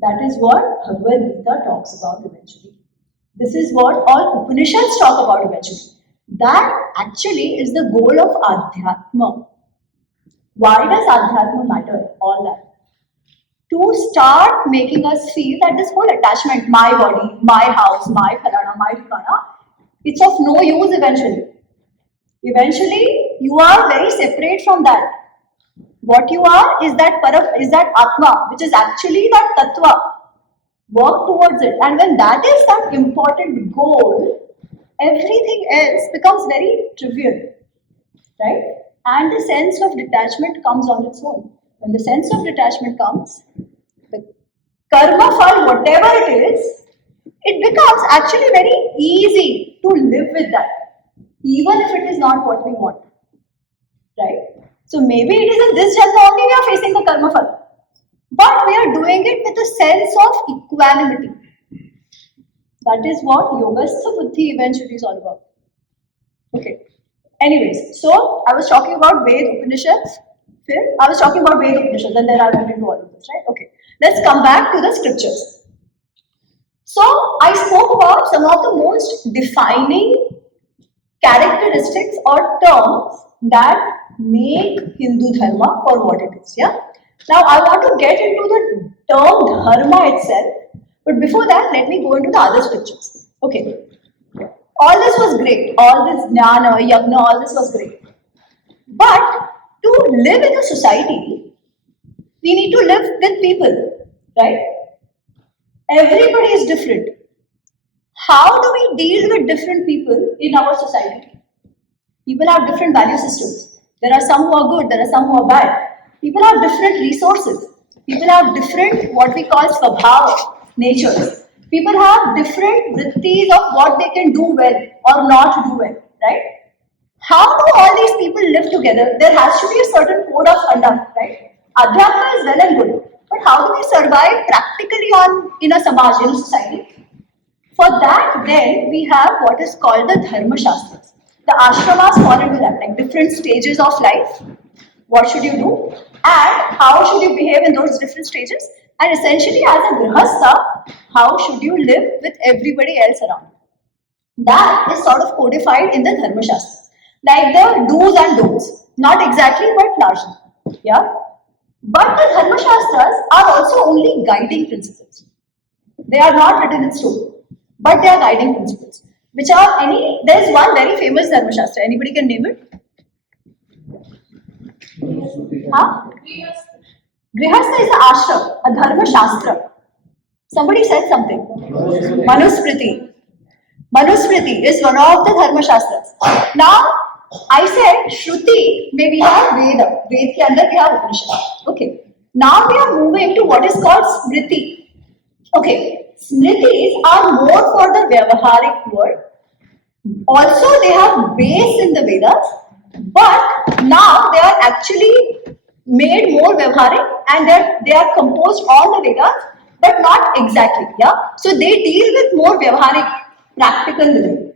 That is what Bhagavad Gita talks about eventually. This is what all Upanishads talk about eventually. That actually is the goal of Adhyatma. Why does Adhyatma matter? All that. To start making us feel that this whole attachment, my body, my house, my pharana, my dhikana, it's of no use eventually. Eventually, you are very separate from that. What you are is that Atma, which is actually that Tattva. Work towards it. And when that is that important goal, everything else becomes very trivial. Right? And the sense of detachment comes on its own. When the sense of detachment comes, the karma fal, whatever it is, it becomes actually very easy to live with that, even if it is not what we want. Right? So maybe it is in this janma only we are facing the karma fal. But we are doing it with a sense of equanimity. That is what Yogastha Buddhi eventually is all about. Okay. Anyways, so I was talking about Ved Upanishads. I was talking about Ved Upanishads and then I went into all of this, right? Okay. Let's come back to the scriptures. So I spoke about some of the most defining characteristics or terms that make Hindu Dharma for what it is. Yeah. Now I want to get into the term Dharma itself, but before that, let me go into the other scriptures. Okay. All this was great. All this jnana, yagna, all this was great. But to live in a society, we need to live with people, right? Everybody is different. How do we deal with different people in our society? People have different value systems. There are some who are good, there are some who are bad. People have different resources. People have different, what we call svabhava, natures. People have different vrittis of what they can do well or not do well, right? How do all these people live together? There has to be a certain code of conduct, right? Adhyatma is well and good, but how do we survive practically in a samaj, in a society? For that, then, we have what is called the Dharma Shastras. The ashramas fall into that, like different stages of life. What should you do? And how should you behave in those different stages? And essentially, as a grihastha, how should you live with everybody else around? That is sort of codified in the Dharma Shastras. Like the do's and don'ts. Not exactly, but largely. Yeah? But the Dharma Shastras are also only guiding principles. They are not written in stone, but they are guiding principles. Which are there is one very famous Dharma Shastra. Anybody can name it? Huh? Grihastha is an ashram, a Dharma Shastra. Somebody said something. Manusmriti. Manusmriti is one of the Dharma Shastras. Now, I said Shruti, may we have Veda. Ved ke andar we have Upanishad. Okay. Now we are moving to what is called Smriti. Okay. Smritis are more for the Vyavaharik word. Also, they have base in the Vedas, but now they are actually made more Vyavaharik and they are composed on the Vedas, but not exactly. Yeah. So they deal with more Vyavaharik, practical living.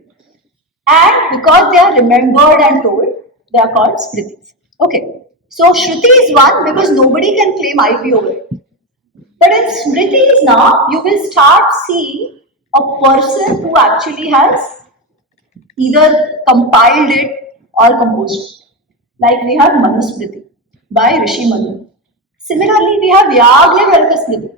And because they are remembered and told, they are called Smritis. Okay. So Shruti is one because nobody can claim IP over it. But in Smritis now, you will start seeing a person who actually has either compiled it or composed it. Like we have Manusmriti by Rishi Manu. Similarly, we have Yagyavalkya Smriti,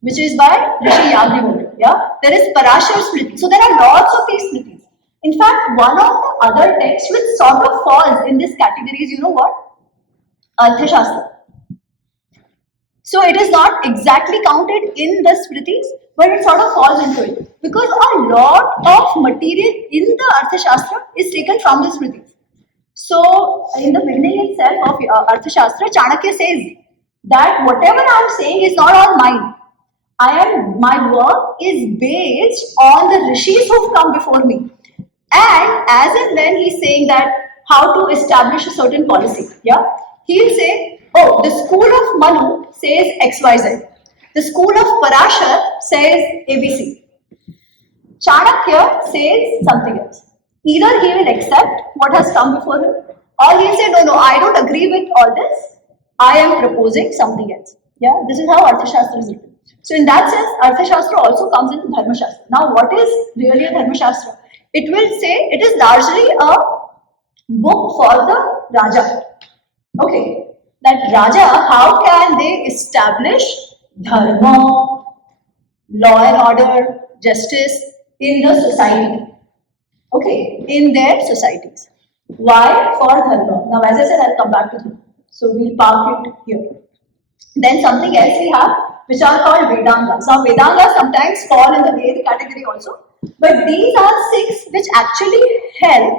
which is by Rishi Yagyavalkya. Yeah? There is Parashar Smriti. So there are lots of these Smritis. In fact, one of the other texts which sort of falls in this category is, you know what? Arthashastra. So it is not exactly counted in the Smritis, but it sort of falls into it. Because a lot of material in the Arthashastra is taken from the Smritis. So in the beginning itself of Arthashastra, Chanakya says that whatever I am saying is not all mine. My work is based on the rishis who have come before me. And as and when he's saying that how to establish a certain policy, yeah, he'll say, oh, the school of Manu says XYZ. The school of Parashar says ABC. Chanakya says something else. Either he will accept what has come before him, or he'll say, no, I don't agree with all this. I am proposing something else. Yeah, this is how Arthashastra is written. So in that sense, Arthashastra also comes into Dharma Shastra. Now, what is really a Dharma Shastra? it will say it is largely a book for the Raja. Okay, that Raja, how can they establish Dharma, law and order, justice in the society? Okay, in their societies. Why? For Dharma. Now, as I said, I'll come back to Dharma. So we'll park it here. Then something else we have, which are called Vedangas. Now, Vedangas sometimes fall in the Veda category also, but these are 6 which actually help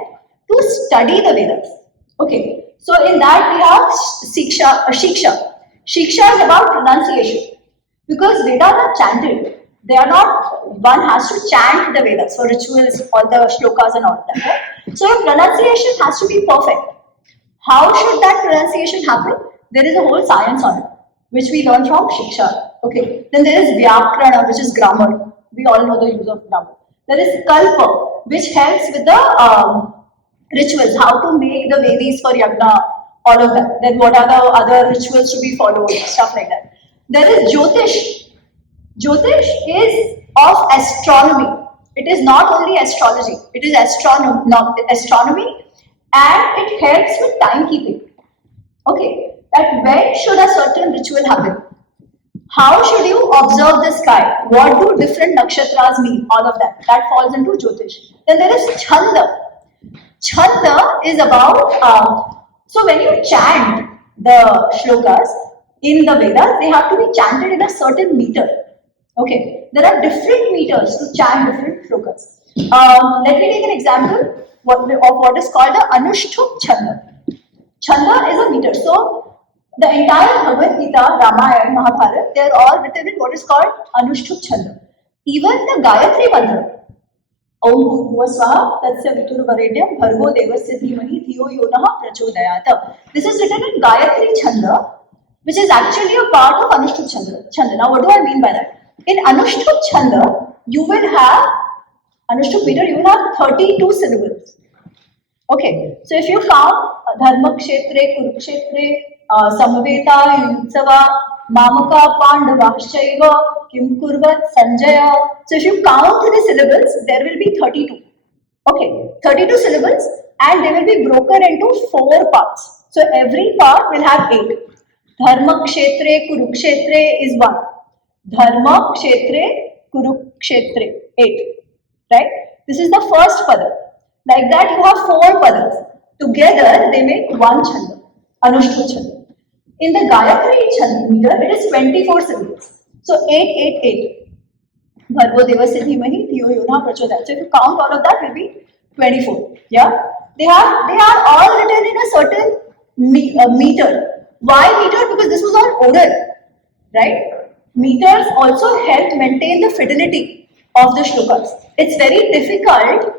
to study the Vedas. Okay, so in that we have Shiksha. Shiksha is about pronunciation. Because Vedas are chanted, they are not, one has to chant the Vedas for rituals, all the shlokas and all that. Right? So your pronunciation has to be perfect. How should that pronunciation happen? There is a whole science on it, which we learn from Shiksha. Okay. Then there is Vyakarana, which is grammar. We all know the use of grammar. There is Kalpa, which helps with the rituals, how to make the Vedis for Yagna, all of that. Then what are the other rituals to be followed, stuff like that. There is Jyotish. Jyotish is of astronomy. It is not only astrology, it is astronomy, and it helps with timekeeping. Okay, that when should a certain ritual happen? How should you observe the sky? What do different nakshatras mean? All of that. That falls into Jyotish. Then there is Chanda. Chanda is about, so when you chant the shlokas in the Vedas, they have to be chanted in a certain meter. Okay, there are different meters to chant different shlokas. Let me take an example of what is called the Anushtup Chanda. Chanda is a meter. So the entire Bhagavad Gita, Ramayana, Mahabharata, they are all written in what is called Anushtup Chanda. Even the Gayatri Mantra, Om Bhurvuvah Swaha Tatsya Viturvarenyam Bhargo Devasya Dhimahi Dhiyo Yo Nah Prachodayata. This is written in Gayatri Chanda, which is actually a part of Anushtup Chanda. Now, what do I mean by that? In Anushtup Chanda, you will have Anushtup meter, you will have 32 syllables. Okay, so if you count Dharma Kshetre, Kurukshetre, Samaveta, Yutsava, Mamaka, Pandavashchaiva, Kim Kurvat, Sanjaya. So if you count the syllables, there will be 32. Okay, 32 syllables, and they will be broken into 4 parts. So every part will have 8. Dharma Kshetre, Kurukshetre is 1. Dharma Kshetre, Kurukshetre, 8. Right? This is the first pada. Like that, you have 4 padas. Together, they make 1 chanda, Anushtup Chanda. In the Gayatri Chanda meter, it is 24 syllables. So 8, 8, 8. Bhargo Devasya Dhimahi Dhiyo Yo Nah Prachodayata. So if you count all of that, it will be 24. Yeah? They are all written in a certain meter. Why meter? Because this was all oral. Right? Meters also help maintain the fidelity of the shlokas. It's very difficult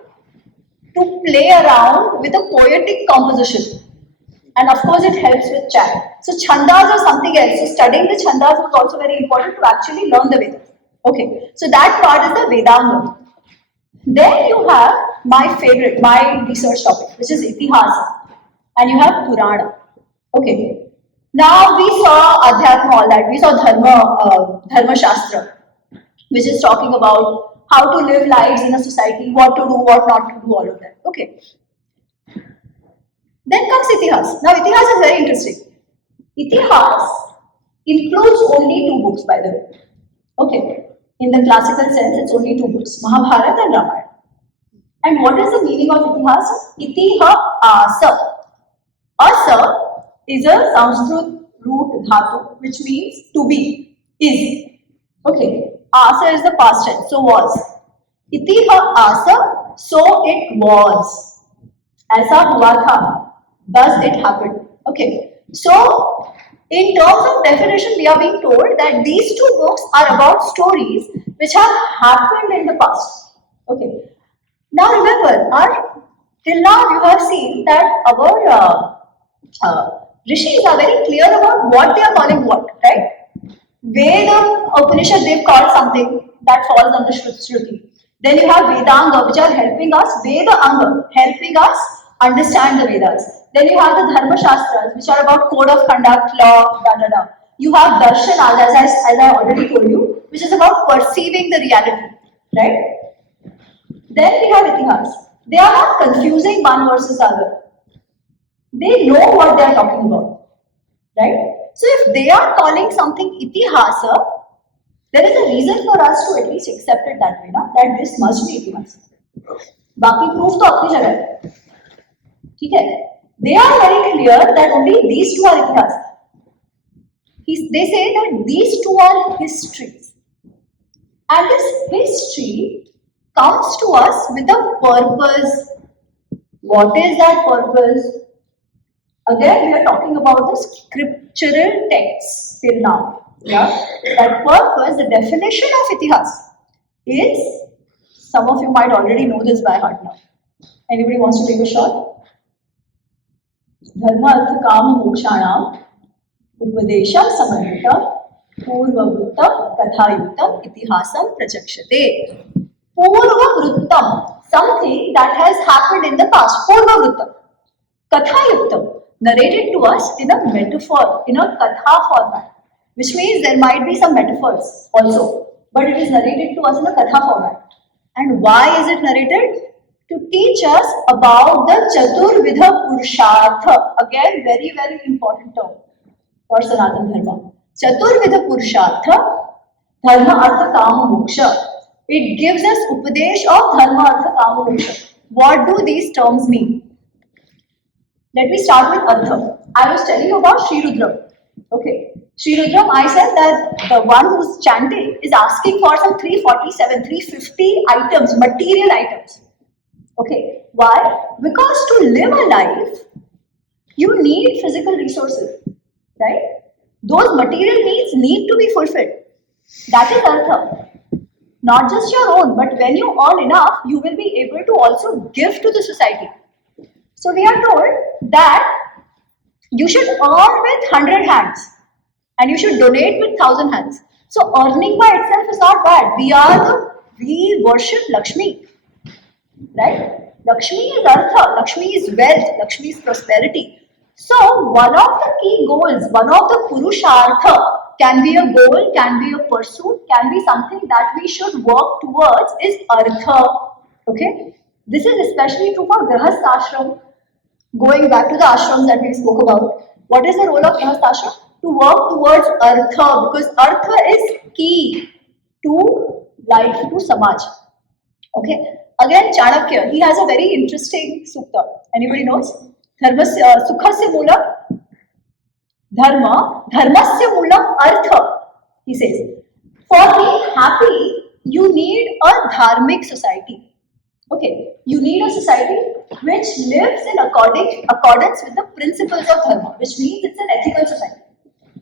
to play around with a poetic composition. And of course, it helps with chant. So chandas are something else. So studying the chandas is also very important to actually learn the Vedas. Okay, so that part is the Vedanga. Then you have my favorite, my research topic, which is Itihasa. And you have Purana. Okay. Now we saw Adhyatma, all that. We saw Dharma Shastra, which is talking about how to live lives in a society, what to do, what not to do, all of that. Okay. Then comes Itihas. Now Itihas is very interesting. Itihas includes only 2 books, by the way. Okay. In the classical sense, it's only 2 books, Mahabharata and Ramayana. And what is the meaning of Itihasa? Asa. Asa is a Sanskrit root dhatu, which means to be, is. Okay. Asa is the past tense, so was. Asa, so it was. Aisa hua tha, thus it happened. Okay. So, in terms of definition, we are being told that these 2 books are about stories which have happened in the past. Okay. Now remember, till now you have seen that our Rishis are very clear about what they are calling what, right? Veda Upanishad, they've called something that falls under Shruti. Then you have Vedanga, which are helping us, Veda Anga, helping us understand the Vedas. Then you have the Dharma Shastras, which are about code of conduct, law, You have Darshanas, as I already told you, which is about perceiving the reality, right? Then we have Itihas. They are not confusing one versus other. They know what they are talking about, right? So if they are calling something itihasa, there is a reason for us to at least accept it that way, na? That this must be itihasa. बाकी proof तो अपनी जगह है, ठीक है? They are very clear that only these two are itihasa. They say that these two are histories, and this history comes to us with a purpose. What is that purpose? Again, we are talking about the scriptural texts till now. Yeah, that purpose, the definition of itihas is, some of you might already know this by heart now. Anybody wants to take a shot? Dharma artha kama mokshanam upadesham samarita purvavrittam kathayuttam itihasam prachakshate. Purvavrittam, something that has happened in the past. Purvavrittam. Kathayuttam, narrated to us in a metaphor, in a katha format. Which means there might be some metaphors also, but it is narrated to us in a katha format. And why is it narrated? To teach us about the Chaturvidha Purushartha. Again, very, very important term for Sanatana Dharma. Chaturvidha Purushartha, Dharma Artha Kama Moksha. It gives us Upadesh of Dharma Artha Kama Moksha. What do these terms mean? Let me start with Artha. I was telling you about Sri Rudram. Okay. Sri Rudram, I said that the one who's chanting is asking for some 347, 350 items, material items. Okay. Why? Because to live a life, you need physical resources. Right? Those material needs need to be fulfilled. That is Artha. Not just your own, but when you earn enough, you will be able to also give to the society. So we are told that you should earn with 100 hands and you should donate with 1,000 hands. So earning by itself is not bad. We worship Lakshmi, right? Lakshmi is Artha, Lakshmi is wealth, Lakshmi is prosperity. So one of the key goals, one of the Purushartha, can be a goal, can be a pursuit, can be something that we should work towards is Artha. Okay? This is especially true for Grahastha Ashram. Going back to the ashrams that we spoke about, what is the role of Grahastha Ashram? To work towards Artha, because Artha is key to life, to Samaj. Okay? Again, Chanakya, he has a very interesting sukta. Anybody knows? Sukhasya moolam dharma, dharmasya moolam artha. He says, for being happy, you need a dharmic society. Okay, you need a society which lives in accordance with the principles of dharma, which means it's an ethical society.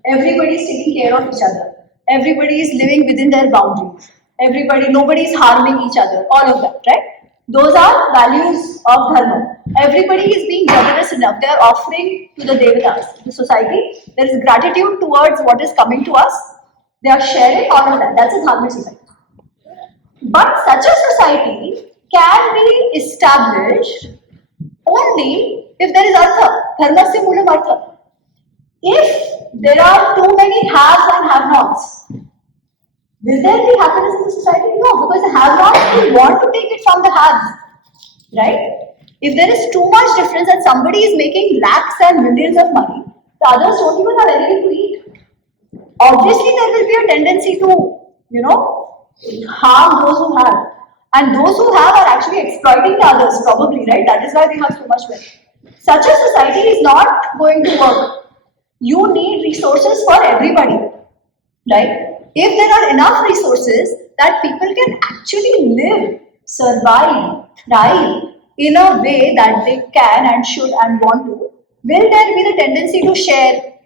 Everybody is taking care of each other. Everybody is living within their boundaries. Nobody is harming each other. All of that, right? Those are values of dharma. Everybody is being generous enough. They are offering to the devatas, the society. There is gratitude towards what is coming to us. They are sharing all of that. That's a dharmic society. But such a society can be established only if there is artha, dharmasya moolam artha. If there are too many haves and have-nots, will there be happiness in the society? No, because the have-nots will want to take it from the haves, right? If there is too much difference and somebody is making lakhs and millions of money, the others don't even have anything to eat. Obviously, there will be a tendency to, harm those who have. And those who have are actually exploiting the others, probably, right? That is why they have so much wealth. Such a society is not going to work. You need resources for everybody, right? If there are enough resources that people can actually live, survive, thrive in a way that they can and should and want to, will there be the tendency to share,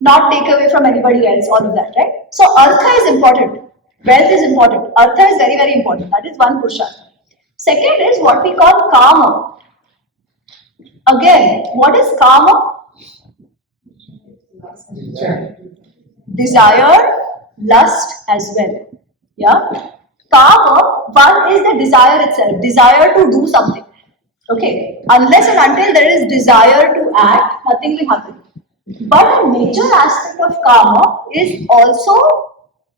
not take away from anybody else, all of that, right? So artha is important. Wealth is important. Artha is very, very important. That is one purushartha. Second is what we call kama. Again, what is kama? Desire, lust as well. Yeah? Kama, one is the desire itself. Desire to do something. Okay? Unless and until there is desire to act, nothing will happen. But a major aspect of kama is also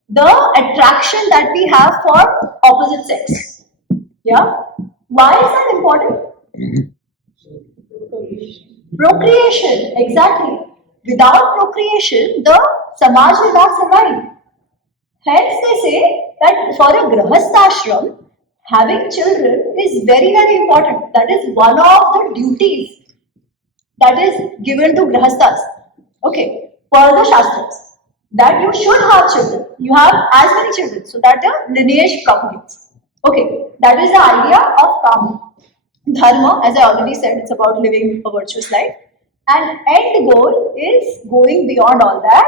the attraction that we have for opposite sex. Yeah? Why is that important? Procreation, exactly. Without procreation, the Samaj will not survive. Hence, they say that for a Grahasthashram, having children is very, very important. That is one of the duties that is given to Grahasthas. Okay, per the Shastras. That you should have children. You have as many children so that the lineage propagates. Okay, that is the idea of Kama. Dharma, as I already said, it's about living a virtuous life. And end goal is going beyond all that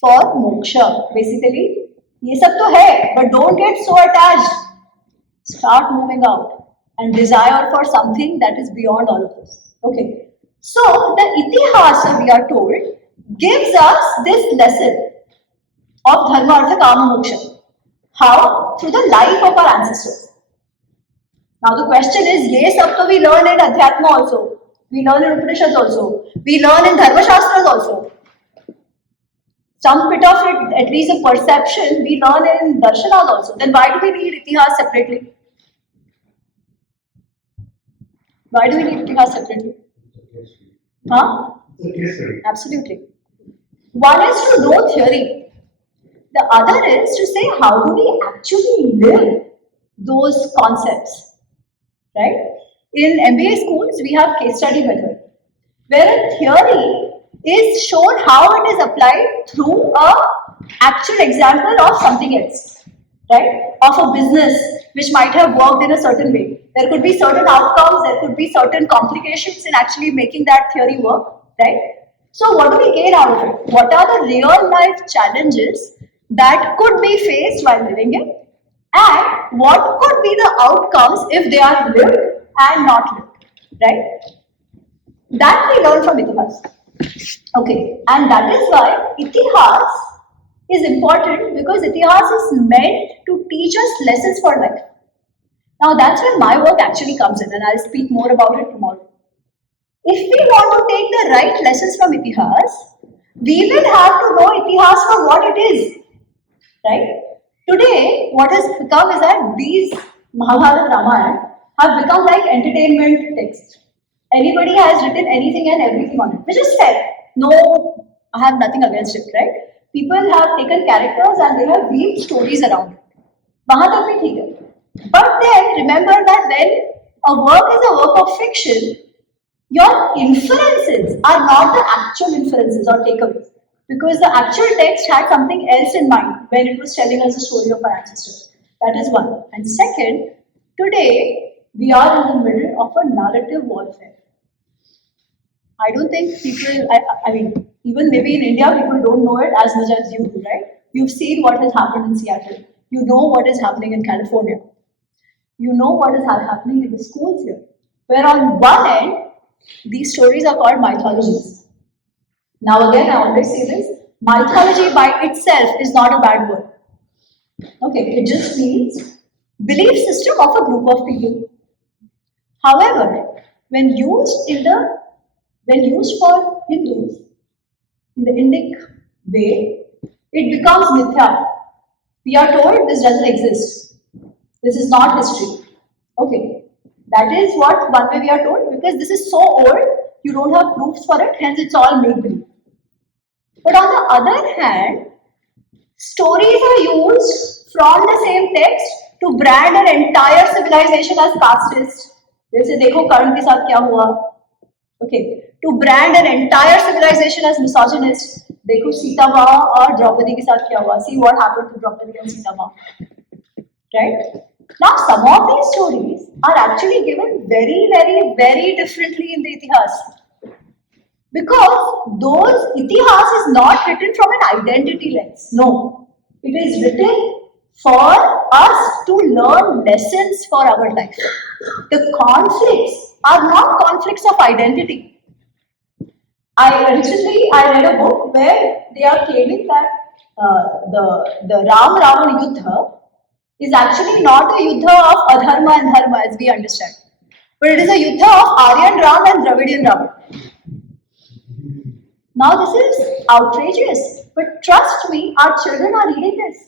for moksha. Basically, ये सब तो है, but don't get so attached. Start moving out and desire for something that is beyond all of this. Okay. So the itihasa, we are told, gives us this lesson of dharma, artha, kama, moksha. How? Through the life of our ancestors. Now the question is, ये सब तो we learn in Adhyatma also. We learn in Upanishads also. We learn in Dharma Shastras also. Some bit of it, at least a perception, we learn in Darshanas also. Then why do we need Itihas separately? Why do we need Itihas separately? Huh? Absolutely. One is to know theory. The other is to say how do we actually live those concepts. Right? In MBA schools, we have case study method, where a theory is shown how it is applied through a actual example of something else, right? Of a business which might have worked in a certain way. There could be certain outcomes, there could be certain complications in actually making that theory work, right? So what do we gain out of it? What are the real life challenges that could be faced while living it? And what could be the outcomes if they are lived and not lived, right? That we learn from Itihas. Okay, and that is why Itihas is important, because Itihas is meant to teach us lessons for life. Now that's where my work actually comes in, and I'll speak more about it tomorrow. If we want to take the right lessons from Itihas, we will have to know Itihas for what it is, right? Today, what has become is that these Mahabharata, Ramayana have become like entertainment texts. Anybody has written anything and everything on it, which is fair. No, I have nothing against it, right? People have taken characters and they have weaved stories around it. वहाँ तक भी ठीक है. But then remember that when a work is a work of fiction, your inferences are not the actual inferences or takeaways. Because the actual text had something else in mind when it was telling us the story of our ancestors. That is one. And second, today we are in the middle of a narrative warfare. I don't think people, I mean, even maybe in India, people don't know it as much as you do, right? You've seen what has happened in Seattle. You know what is happening in California. You know what is happening in the schools here. Where on one end, these stories are called mythologies. Now again, I always say this, mythology by itself is not a bad word. Okay, it just means belief system of a group of people. However, when used for Hindus in the Indic way, it becomes mithya. We are told this doesn't exist. This is not history. Okay, that is what one way we are told, because this is so old, you don't have proofs for it, hence it's all make-believe. But on the other hand, stories are used from the same text to brand an entire civilization as casteist. जैसे देखो कर्ण के साथ क्या हुआ. Okay, to brand an entire civilization as misogynist. देखो सीता माँ और द्रौपदी के साथ क्या हुआ. See what happened to Draupadi and Sita माँ. Right? Now some of these stories are actually given very, very, very differently in the Itihas. Because those Itihas is not written from an identity lens. No. It is written for us to learn lessons for our life. The conflicts are not conflicts of identity. Recently I read a book where they are claiming that the Ram Ravan Yuddha is actually not a Yuddha of Adharma and Dharma as we understand. But it is a Yuddha of Aryan Ram and Dravidian Ram. Now this is outrageous, but trust me, our children are reading this.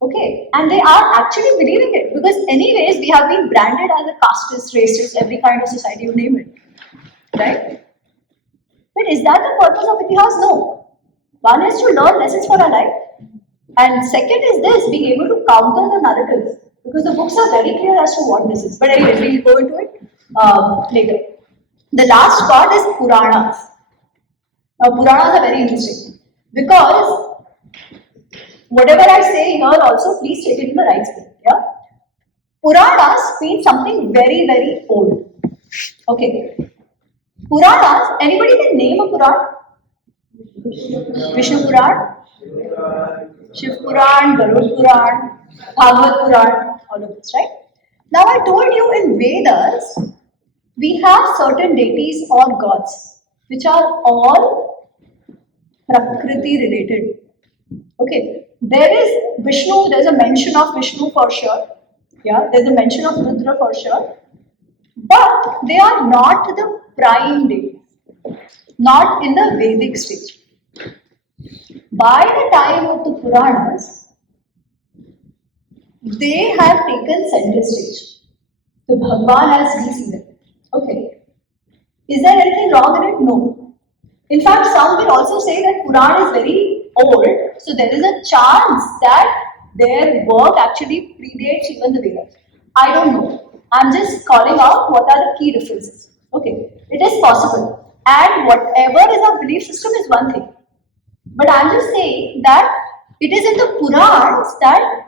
Okay, and they are actually believing it because anyways we have been branded as a casteist, racist, every kind of society, you name it, right? But is that the purpose of itihas? No. One is to learn lessons for our life, and second is this, being able to counter the narratives because the books are very clear as to what this is. But anyways, we'll go into it later. The last part is Puranas. Now, Puranas are very interesting because whatever I say here also, please take it in the right spirit. Yeah, Puranas means something very, very old. Okay, Puranas. Anybody can name a Puran? Vishnu Puran, Shiv Puran, Garud Puran, Bhagavad Puran, all of this, right? Now I told you in Vedas, we have certain deities or gods, which are all Prakriti related. Okay, there is Vishnu, there's a mention of Vishnu for sure. Yeah, there's a mention of Rudra for sure. But they are not the prime deities, not in the Vedic stage. By the time of the Puranas, they have taken center stage. The Bhagwan as we see them. Okay. Is there anything wrong in it? No. In fact, some will also say that Puran is very old, so there is a chance that their work actually predates even the Vedas. I don't know. I'm just calling out what are the key differences. Okay. It is possible. And whatever is our belief system is one thing. But I'm just saying that it is in the Purans that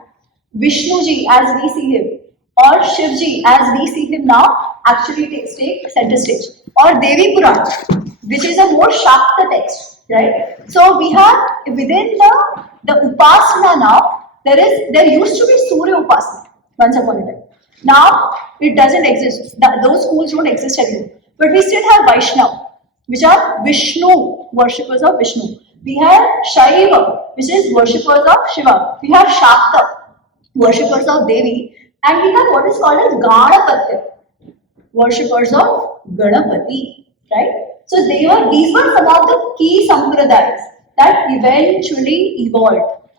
Vishnuji as we see him or Shivji as we see him now actually take center stage. Or Devi Puran, which is a more Shakta text, right? So we have within the Upasana now, there used to be Surya Upasana once upon a time. Now it doesn't exist. Those schools don't exist anymore. But we still have Vaishnava, which are Vishnu, worshippers of Vishnu. We have Shaiva, which is worshippers of Shiva. We have Shakta, worshippers of Devi. And we have what is called as Ganapatya, worshippers of Ganapati, right? So these were some of the key sampradayas that eventually evolved.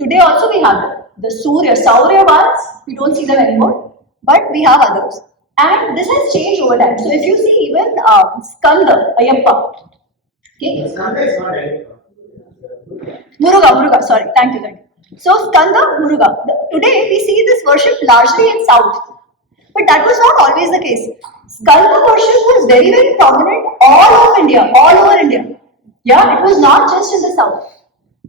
Today also we have them. The Saurya ones, we don't see them anymore, but we have others. And this has changed over time. So if you see even Skanda, Ayappa, okay? Skanda is not Ayappa. Muruga, sorry, thank you. So Skanda, Muruga. Today we see this worship largely in South, but that was not always the case. Skanda worship was very, very prominent all over India. Yeah, it was not just in the South.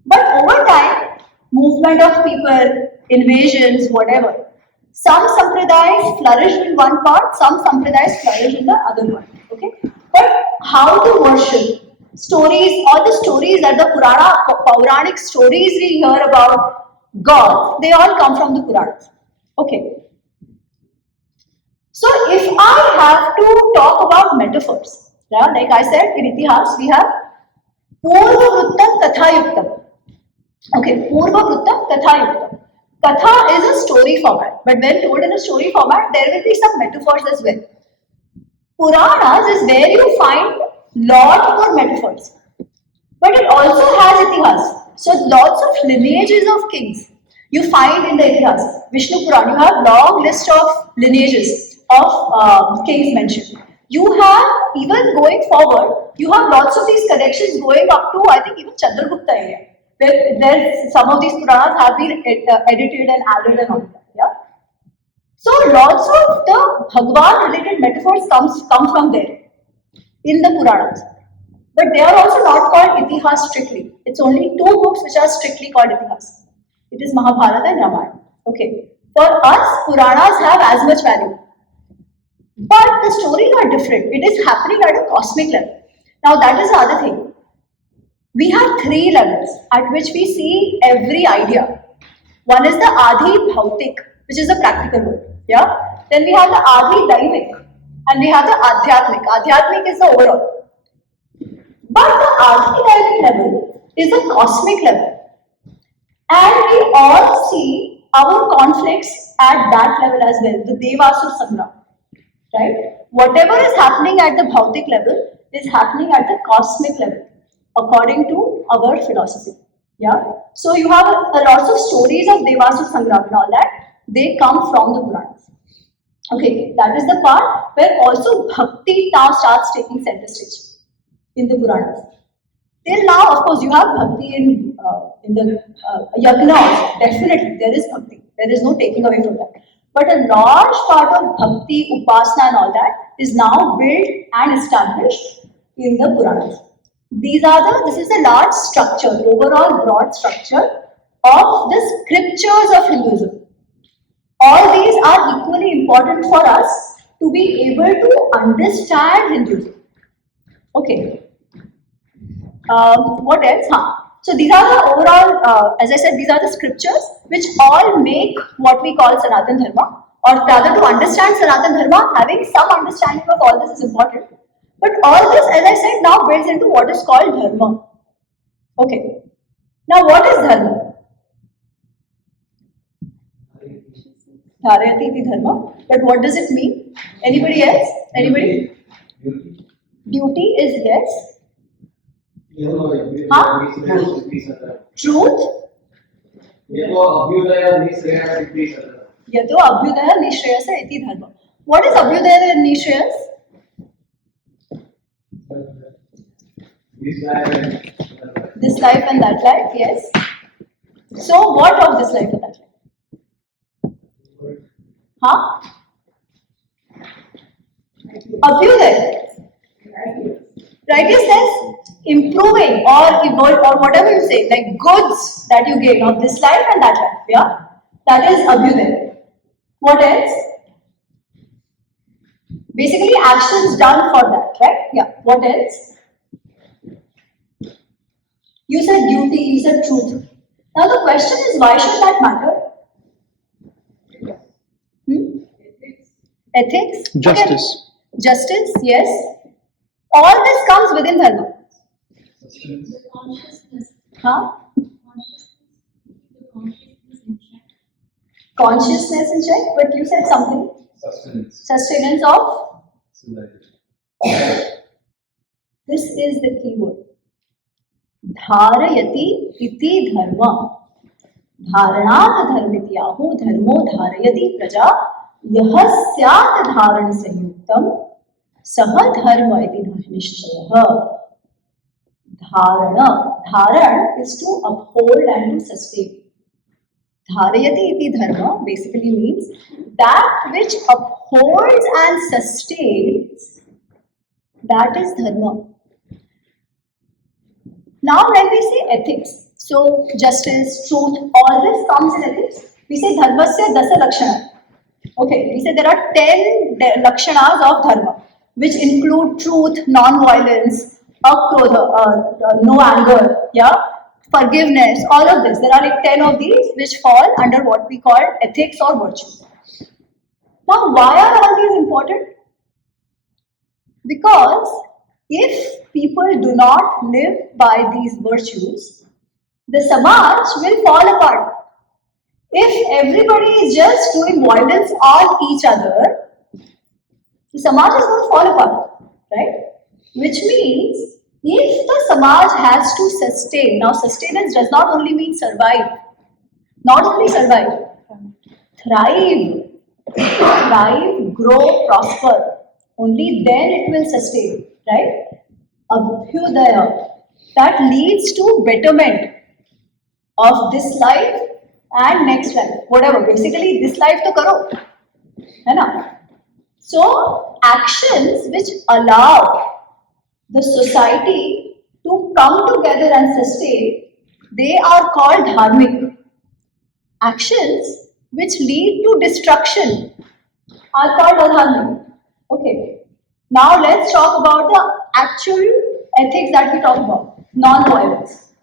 But over time, movement of people, invasions, whatever, some sampradayas flourished in one part, some sampradayas flourished in the other part. Okay? But how to worship, stories, all the stories that the Puranic stories we hear about God, they all come from the Puranas. Okay. So if I have to talk about metaphors, yeah, like I said, in Itihas we have Purva Vruttam Katha Yuktam. Okay, Purva Vruttam Katha Yuktam. Katha is a story format, but when told in a story format, there will be some metaphors as well. Puranas is where you find lot more metaphors, but it also has Itihas. So lots of lineages of kings you find in the Itihas. Vishnu Puran, you have long list of lineages of kings mentioned. You have, even going forward, you have lots of these connections going up to, I think, even Chandragupta area. Where some of these Puranas have been edited and added and all that. Yeah? So lots of the Bhagwan related metaphors come from there in the Puranas. But they are also not called Itihas strictly. It's only two books which are strictly called Itihas. It is Mahabharata and Ramayana. Okay. For us, Puranas have as much value. But the stories are different. It is happening at a cosmic level. Now that is the other thing. We have three levels at which we see every idea. One is the Adi Bhautik, which is the practical world. Yeah. Then we have the Adi Daivik, and we have the Adhyatmik. Adhyatmik is the overall. But the Adi Daivik level is the cosmic level. And we all see our conflicts at that level as well, the Devasur Sangram. Right? Whatever is happening at the Bhautik level is happening at the cosmic level, according to our philosophy. Yeah. So you have lots of stories of Devasur Sangram and all that. They come from the Puranas. Okay, that is the part where also Bhakti now starts taking center stage in the Puranas. Till now, of course, you have Bhakti in the Yagna. Definitely, there is Bhakti. There is no taking away from that. But a large part of Bhakti, Upasana and all that is now built and established in the Puranas. This is the large structure, overall broad structure of the scriptures of Hinduism. All these are equally important for us to be able to understand Hinduism. Okay. What else? So these are the overall, as I said, these are the scriptures which all make what we call Sanatan Dharma. Or rather, to understand Sanatan Dharma, having some understanding of all this is important. But all this, as I said, now builds into what is called Dharma. Okay. Now, what is Dharma? Dharayati iti Dharma. But what does it mean? Anybody else? Anybody? Duty is yes. Truth? Yato abhyudaya nishreyasa iti dharma. What is abhyudaya and nishreyas? This life and that life, yes. So what of this life and that life? Abhyudaya. Righteousness, improving or whatever you say, like goods that you gain of this life and that life. Yeah, that is abhyudaya. What else? Basically, actions done for that, right? Yeah. What else? You said duty. You said truth. Now the question is, why should that matter? Ethics. Justice. Okay. Justice. Yes. All this comes within Dharma. Consciousness in check, but you said something. Sustenance of? This is the key word. Dharayati iti dharma. Dharanat dharmityahu dharmo dharayati praja yah syat dharan sanyuktam saha dharma iti nishchayah. Dharana. Dharan is to uphold and to sustain. Dharayati iti dharma basically means that which upholds and sustains, that is dharma. Now when we say ethics, so justice, truth, all this comes in ethics. We say dharmasya dasa lakshana. Okay, we say there are 10 lakshanas of dharma, which include truth, non-violence, akrodha, no anger, yeah, forgiveness, all of this. There are like 10 of these which fall under what we call ethics or virtues. Now, why are all these important? Because if people do not live by these virtues, the samaj will fall apart. If everybody is just doing violence on each other, the samaj is going to fall apart, right? Which means if the samaj has to sustain, now sustenance does not only mean survive, not only survive, thrive, grow, prosper. Only then it will sustain, right? Abhyudaya, that leads to betterment of this life and next life, whatever. Basically, this life to karo, hai na? So, actions which allow the society to come together and sustain, they are called dharmic. Actions which lead to destruction are called adharmic. Okay. Now let's talk about the actual ethics that we talk about. Non-violence.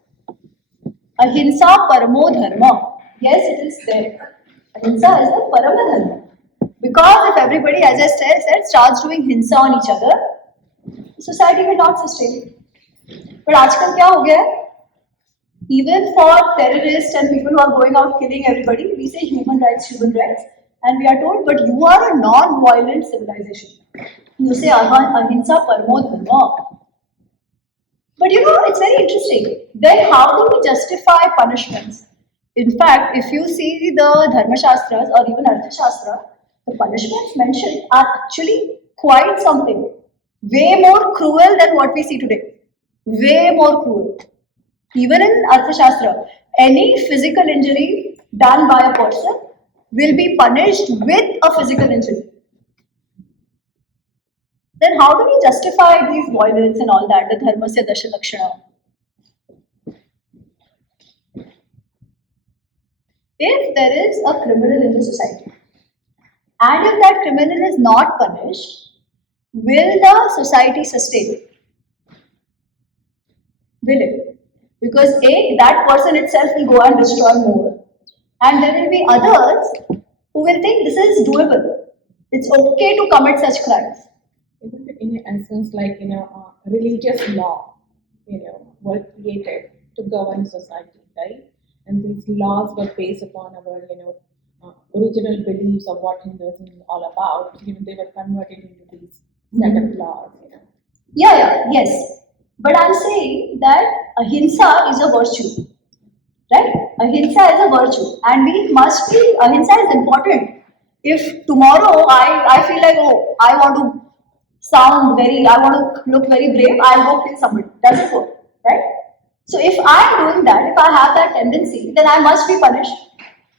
Ahimsa paramo dharma. Yes, it is there. Ahimsa is the parama dharma. Because if everybody, as I said, starts doing hinsa on each other, society will not sustain. But आजकल क्या हो गया है? Even for terrorists and people who are going out killing everybody, we say human rights, and we are told, but you are a non-violent civilization. You say ahimsa paramo dharma. But it's very interesting. Then how do we justify punishments? In fact, if you see the Dharma Shastras or even Artha Shastra, the punishments mentioned are actually quite something. Way more cruel than what we see today. Way more cruel. Even in Artha Shastra, any physical injury done by a person will be punished with a physical injury. Then how do we justify these violence and all that, the dharmasya dasha lakshana? If there is a criminal in the society, and if that criminal is not punished, will the society sustain? Will it? Because that person itself will go and destroy more. And there will be others who will think this is doable. It's okay to commit such crimes. In essence, like religious law, were created to govern society, right? And these laws were based upon our, original beliefs of what Hinduism is all about. They were converted into these set of laws, Yes. But I'm saying that ahimsa is a virtue, right? Ahimsa is a virtue, and we must be. Ahimsa is important. If tomorrow I feel like, oh, I want to I want to look very brave, I'll go kill somebody. Doesn't work, right? So if I'm doing that, if I have that tendency, then I must be punished.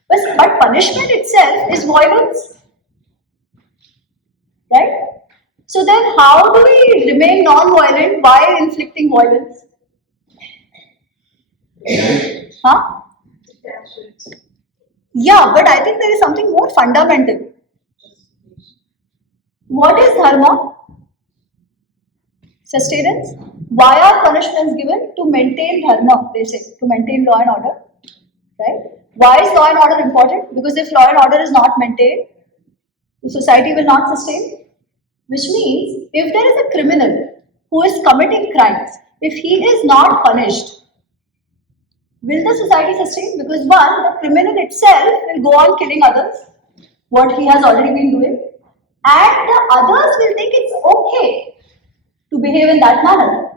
But punishment itself is violence, right? So then how do we remain non-violent while inflicting violence? Huh? Yeah, but I think there is something more fundamental. What is dharma? Sustenance. Why are punishments given? To maintain dharma, they say, to maintain law and order. Right? Why is law and order important? Because if law and order is not maintained, the society will not sustain. Which means, if there is a criminal who is committing crimes, if he is not punished, will the society sustain? Because one, the criminal itself will go on killing others, what he has already been doing, and the others will think it's okay to behave in that manner,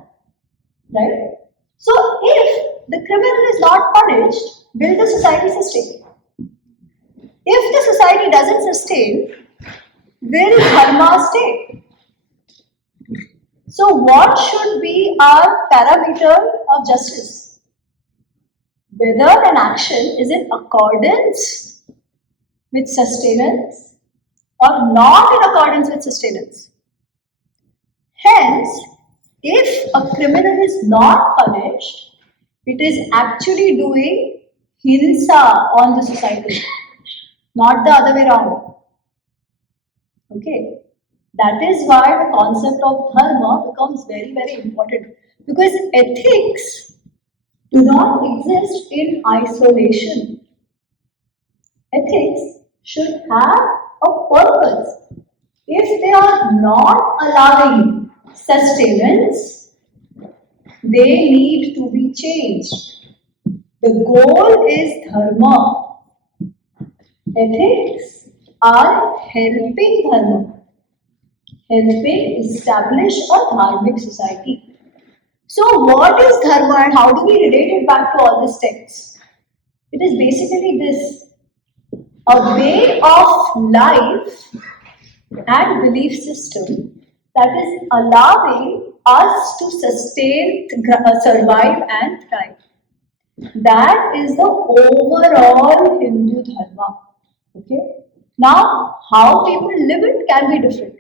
right? So if the criminal is not punished, will the society sustain? If the society doesn't sustain, will dharma stay? So what should be our parameter of justice? Whether an action is in accordance with sustenance or not in accordance with sustenance. Hence, if a criminal is not punished, it is actually doing hinsa on the society, not the other way around. Okay, that is why the concept of dharma becomes very, very important, because ethics do not exist in isolation. Ethics should have a purpose. If they are not allowing sustenance, they need to be changed. The goal is dharma. Ethics are helping dharma, helping establish a dharmic society. So what is dharma and how do we relate it back to all these texts? It is basically this: a way of life and belief system that is allowing us to sustain, survive and thrive. That is the overall Hindu dharma. Okay. Now, how people live it can be different.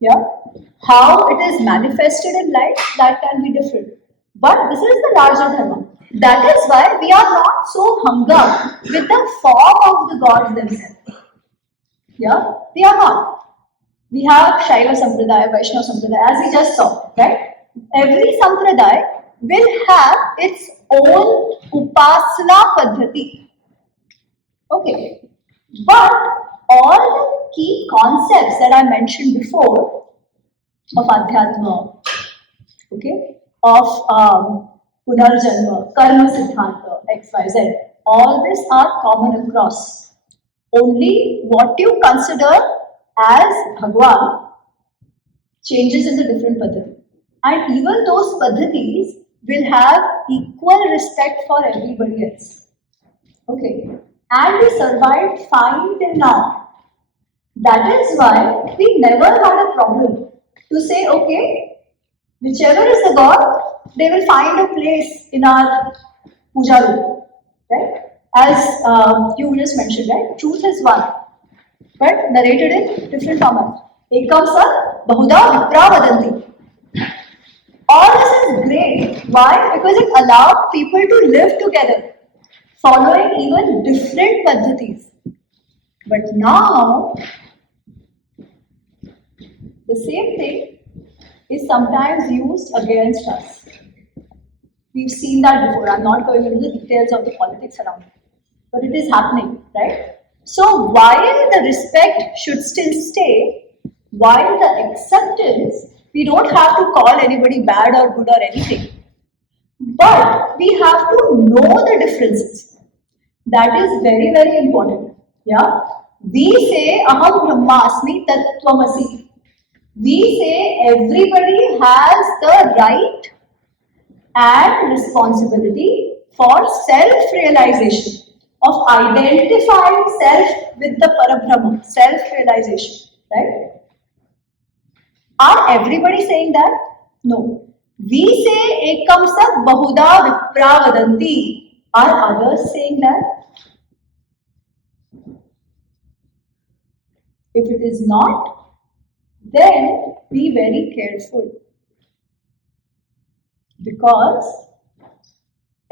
Yeah. How it is manifested in life, that can be different. But this is the larger dharma. That is why we are not so hung up with the form of the gods themselves. Yeah, we are not. We have Shaiva Sampradaya, Vaishnava Sampradaya, as we just saw, right? Every Sampradaya will have its own Upasana Paddhati. Okay. But all the key concepts that I mentioned before of Adhyatma, okay, of Punarjanma, Karma Siddhanta, XYZ, all these are common across. Only what you consider as Bhagwan changes in the different paddhati. And even those paddhatis will have equal respect for everybody else. Okay. And we survived fine till now. That is why we never had a problem to say, okay, whichever is the God, they will find a place in our puja room, right? As you just mentioned, right? Truth is one, but narrated in different format. Ekam sa bahuda vipra vadanti. All this is great. Why? Because it allowed people to live together, following even different paddhatis. But now, the same thing is sometimes used against us. We've seen that before. I'm not going into the details of the politics around it, but it is happening, right? So while the respect should still stay, while the acceptance, we don't have to call anybody bad or good or anything, but we have to know the differences. That is very, very important. Yeah, we say Aham Brahmasmi Tattvamasi. We say everybody has the right and responsibility for self-realization, of identifying self with the Parabrahma, self-realization, right? Are everybody saying that? No. We say Ekam Sat Bahuda Vipra Vadanti. Are others saying that? If it is not, then be very careful. Because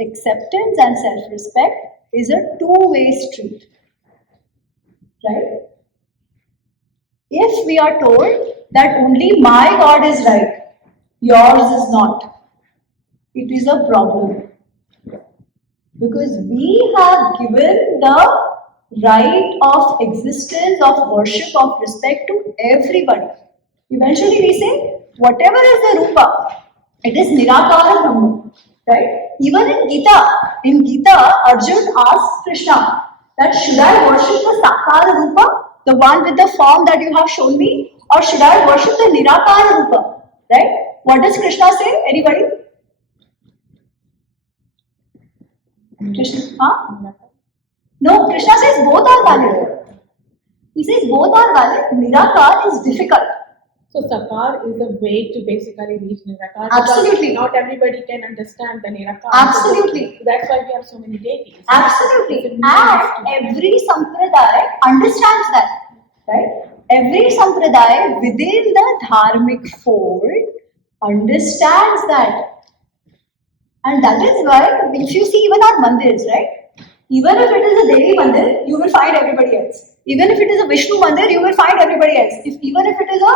acceptance and self-respect is a two-way street. Right? If we are told that only my God is right, yours is not, it is a problem. Because we have given the right of existence, of worship, of respect to everybody. Eventually we say, whatever is the Rupa, it is Nirakara Brahma. Right? Even in Gita, Arjun asked Krishna that should I worship the Sakara Rupa, the one with the form that you have shown me, or should I worship the Nirakara Rupa? Right? What does Krishna say? Anybody? Krishna? Huh? No, Krishna says both are valid. He says both are valid. Nirakar is difficult. So Sakar is a way to basically reach Nirakar. Absolutely. Not everybody can understand the Nirakar. Absolutely. So that's why we have so many deities. Absolutely. And every sampradaya understands that. Right? Every sampradaya within the dharmic fold understands that. And that is why, if you see even our mandirs, right? Even if it is a Devi mandir, you will find everybody else. Even if it is a Vishnu mandir, you will find everybody else. Even if it is a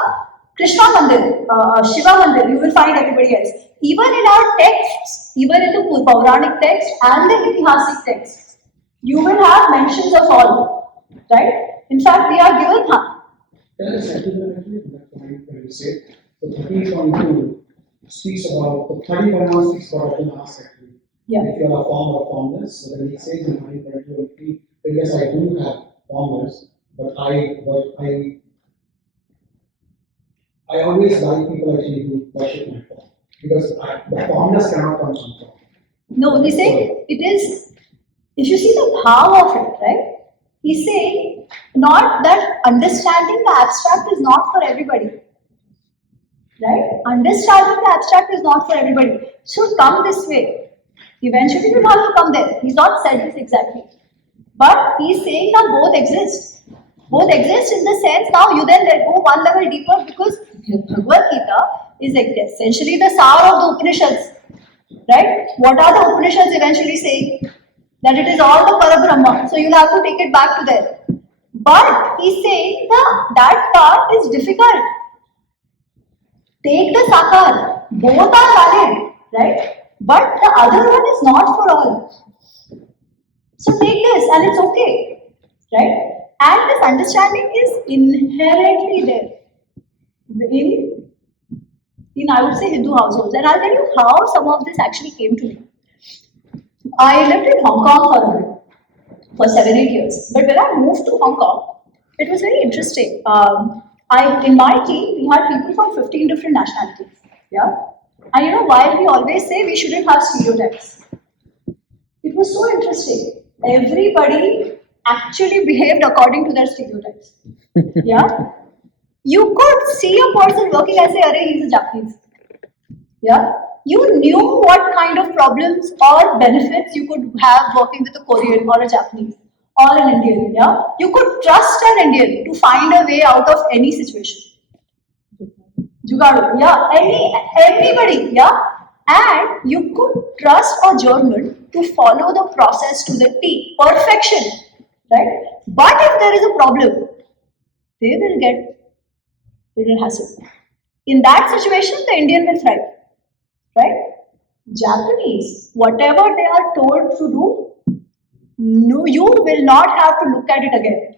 Krishna mandir, Shiva mandir, you will find everybody else. Even in our texts, even in the Puranic text and the Itihasic text, you will have mentions of all. Right? In fact, we are given There is actually that point where you say, so 13.2 speaks about, the 30.1 speaks about an ask actually. Yeah. If you are a form or formless, so then he says in 9.2, yes, I do have formless, but I always like people actually who worship my form. Because the formless cannot come from form. No, he's saying it is, if you see the power of it, right? He's saying not that understanding the abstract is not for everybody. Right? Understanding the abstract is not for everybody. Should come this way. Eventually you'll have to come there. He's not said this exactly. But he's saying that both exist. Both exist in the sense now you then let go one level deeper because Bhagavad Gita is essentially the sour of the Upanishads. Right? What are the Upanishads eventually saying? That it is all the Parabrahma. So you'll have to take it back to there. But he's saying that part is difficult. Take the Sakar. Both are valid. Right? But the other one is not for all. So take this and it's okay. Right? And this understanding is inherently there. In I would say Hindu households. And I'll tell you how some of this actually came to me. I lived in Hong Kong for 7-8 years. But when I moved to Hong Kong, it was very interesting. In my team, we had people from 15 different nationalities. Yeah. And you know, while we always say we shouldn't have stereotypes, it was so interesting. Everybody actually behaved according to their stereotypes. Yeah? You could see a person working and say, Arey, he's a Japanese. Yeah? You knew what kind of problems or benefits you could have working with a Korean or a Japanese or an Indian. Yeah? You could trust an Indian to find a way out of any situation. Jugadu, yeah, everybody, yeah. And you could trust a German to follow the process to the T, perfection, right? But if there is a problem, they will get little hassle. In that situation, the Indian will thrive, right? Japanese, whatever they are told to do, no, you will not have to look at it again.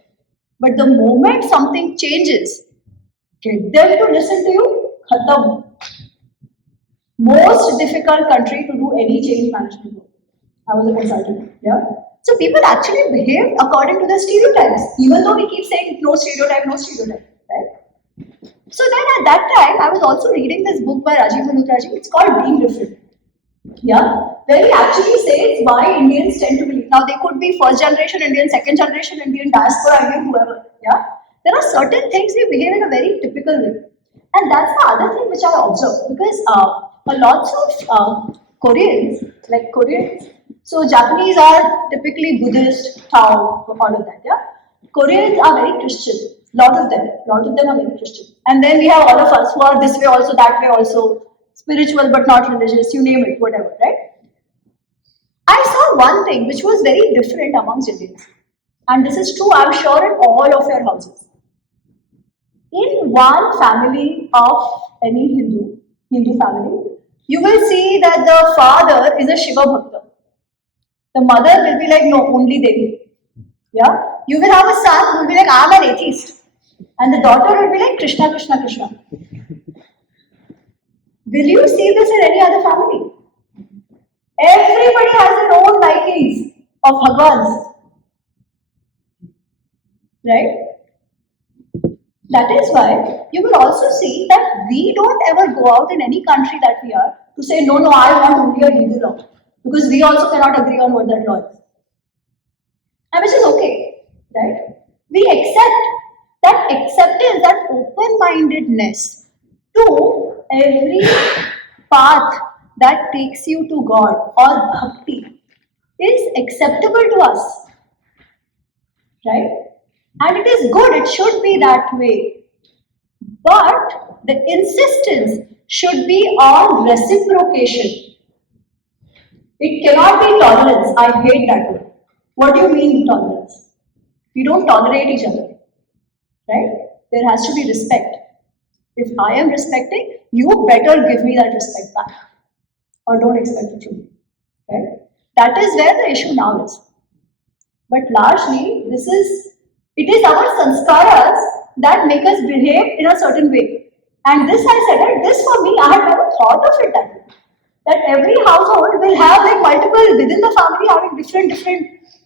But the moment something changes, get them to listen to you, khatam. Most difficult country to do any change management work. I was a consultant, yeah. So people actually behave according to the stereotypes, even though we keep saying no stereotype, right? So then at that time, I was also reading this book by Rajiv Malhotra. It's called Being Different. Yeah, where he actually says why Indians tend to believe. Now, they could be first generation Indian, second generation Indian, diaspora Indian, whoever. Yeah, there are certain things we behave in a very typical way, and that's the other thing which I observed because a lots of Koreans, like Koreans, so Japanese are typically Buddhist, Tao, all of that. Yeah, Koreans are very Christian. Lot of them are very Christian, and then we have all of us who are this way also, that way also. Spiritual but not religious, you name it, whatever, right? I saw one thing which was very different amongst Indians. And this is true, I'm sure, in all of your houses. In one family of any Hindu family, you will see that the father is a Shiva Bhakta. The mother will be like, no, only Devi. Yeah? You will have a son who will be like, I'm an atheist. And the daughter will be like, Krishna, Krishna, Krishna. Will you see this in any other family? Everybody has their own likings of Bhagwans. Right? That is why you will also see that we don't ever go out in any country that we are to say, no, I want only a Hindu law. Because we also cannot agree on what that law is. And which is okay. Right? We accept that acceptance, that open-mindedness to every path that takes you to God or bhakti is acceptable to us, right? And it is good, it should be that way. But the insistence should be on reciprocation. It cannot be tolerance. I hate that word. What do you mean tolerance? We don't tolerate each other, right? There has to be respect. If I am respecting, you better give me that respect back. Or don't expect it from me. Right? That is where the issue now is. But largely, it is our sanskaras that make us behave in a certain way. And this I said, and this for me, I had never thought of it that way. That every household will have like multiple, within the family having different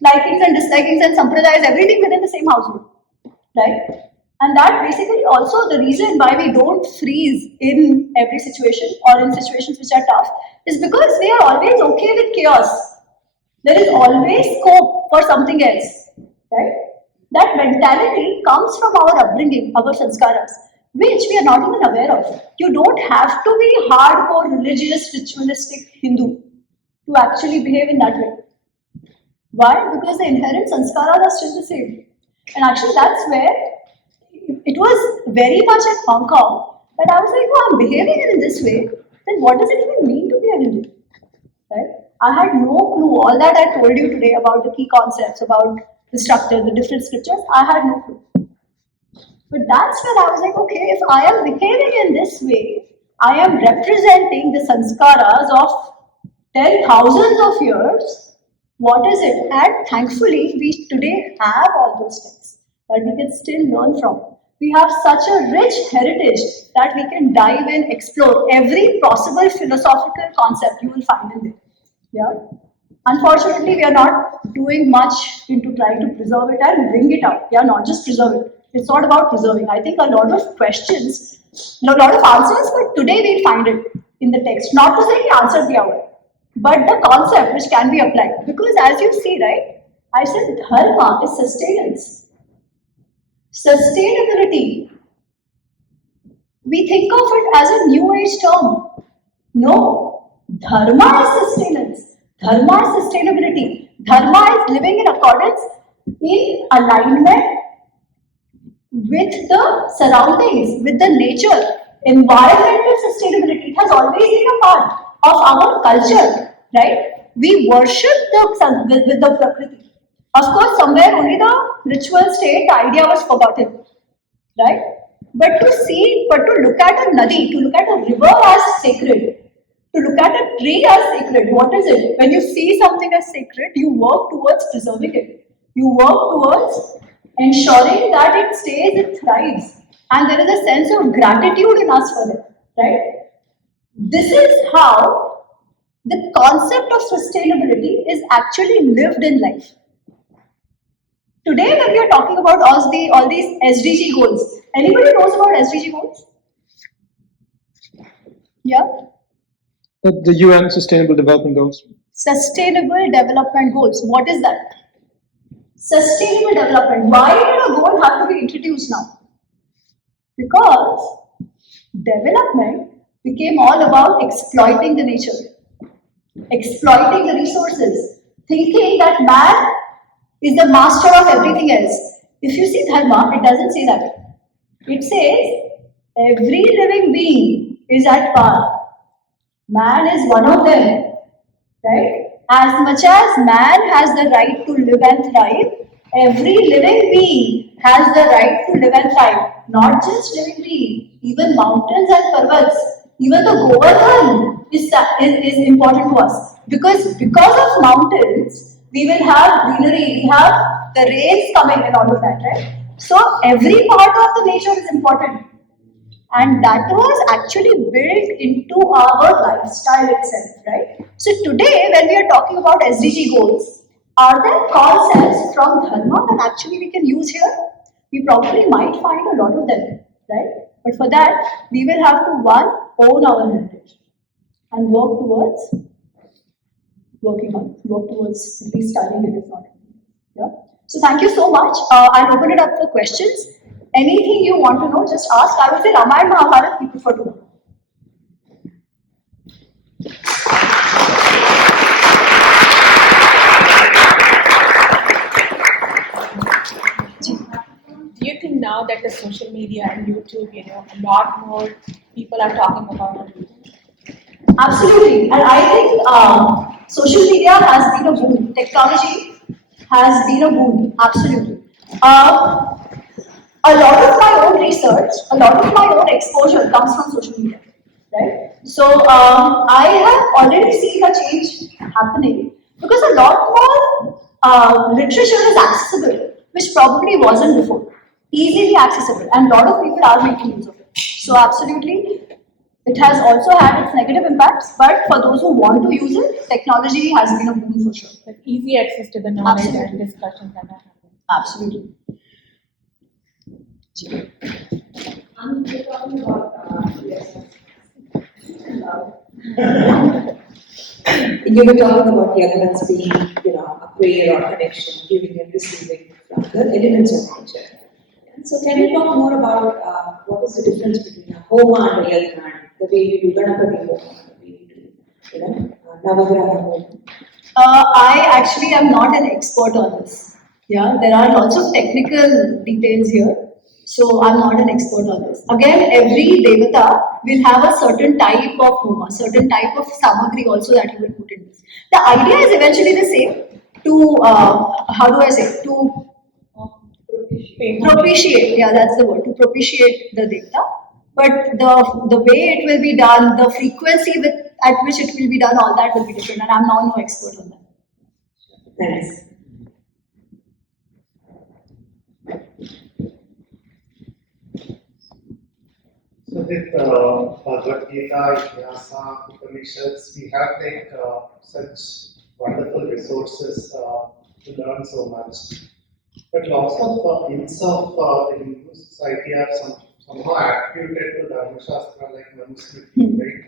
likings and dislikings and sampradayas, everything within the same household. Right? And that basically also the reason why we don't freeze in every situation or in situations which are tough is because we are always okay with chaos. There is always scope for something else, right? That mentality comes from our upbringing, our sanskaras, which we are not even aware of. You don't have to be hardcore religious, ritualistic Hindu to actually behave in that way. Why? Because the inherent sanskaras are still the same. And actually that's where it was very much at Hong Kong that I was like, oh, I'm behaving in this way, then what does it even mean to be a Hindu? Right? I had no clue. All that I told you today about the key concepts, about the structure, the different scriptures, I had no clue. But that's where I was like, okay, if I am behaving in this way, I am representing the sanskaras of 10,000s of years. What is it? And thankfully, we today have all those things that we can still learn from. We have such a rich heritage that we can dive in, explore every possible philosophical concept you will find in there. Yeah. Unfortunately, we are not doing much into trying to preserve it and bring it up. Yeah, not just preserve it. It's not about preserving. I think a lot of questions, a lot of answers, but today we'll find it in the text. Not to say he answered the hour, but the concept which can be applied. Because as you see, right, I said dharma is sustenance. Sustainability, we think of it as a new age term. No, dharma is sustenance. Dharma is sustainability. Dharma is living in accordance, in alignment with the surroundings, with the nature. Environmental sustainability, it has always been a part of our culture, right? We worship the sun with the Prakriti. Of course, somewhere only the ritual state, the idea was forgotten, right? But to look at a nadi, to look at a river as sacred, to look at a tree as sacred, what is it? When you see something as sacred, you work towards preserving it. You work towards ensuring that it stays, it thrives. And there is a sense of gratitude in us for it, right? This is how the concept of sustainability is actually lived in life. Today, when we are talking about all these SDG goals, anybody knows about SDG goals? Yeah? The UN Sustainable Development Goals. Sustainable Development Goals. What is that? Sustainable development. Why did a goal have to be introduced now? Because development became all about exploiting the nature, exploiting the resources, thinking that man is the master of everything else. If you see Dharma, it doesn't say that. It says every living being is at par. Man is one of them, right? As much as man has the right to live and thrive, every living being has the right to live and thrive. Not just living being, even mountains and parvats, even the Govardhan is important to us. Because of mountains, we will have greenery, we have the rains coming and all of that, right? So every part of the nature is important. And that was actually built into our lifestyle itself, right? So today, when we are talking about SDG goals, are there concepts from Dharma that actually we can use here? We probably might find a lot of them, right? But for that, we will have to own our heritage and work towards at least studying it, if not. Yeah. So thank you so much. I'll open it up for questions. Anything you want to know, just ask. I would say Ramayana, Mahabharata, we prefer to know. Do you think now that the social media and YouTube, a lot more people are talking about it? Absolutely. And I think social media has been a boon. Technology has been a boon. Absolutely. A lot of my own research, a lot of my own exposure comes from social media, right? So I have already seen a change happening because a lot more literature is accessible, which probably wasn't before. Easily accessible, and a lot of people are making use of it. So absolutely, it has also had its negative impacts, but for those who want to use it, technology has been a boon for sure. Like easy access to the knowledge Absolutely. and discussions that are happening. Absolutely. We're talking about you were talking about yaganas being, a prayer or connection, giving and receiving from the elements of nature. So can you talk more about what is the difference between a homa and a yagana, the way we do Ganapati homa, the way we do, Navagraha homa? I actually am not an expert on this. Yeah, there are lots of technical details here. So I'm not an expert on this. Again, every devata will have a certain type of homa, certain type of samagri also that you will put in this. The idea is eventually the same to, to propitiate, yeah, that's the word, to propitiate the devata. But the way it will be done, the frequency at which it will be done, all that will be different. And I'm now no expert on that. Thanks. So with Bhagavad Gita, Vyasa, Upanishads, we have such wonderful resources to learn so much. But lots of hints of the Hindu society are somehow attributed to Dharma Shastra like Manusmriti, right?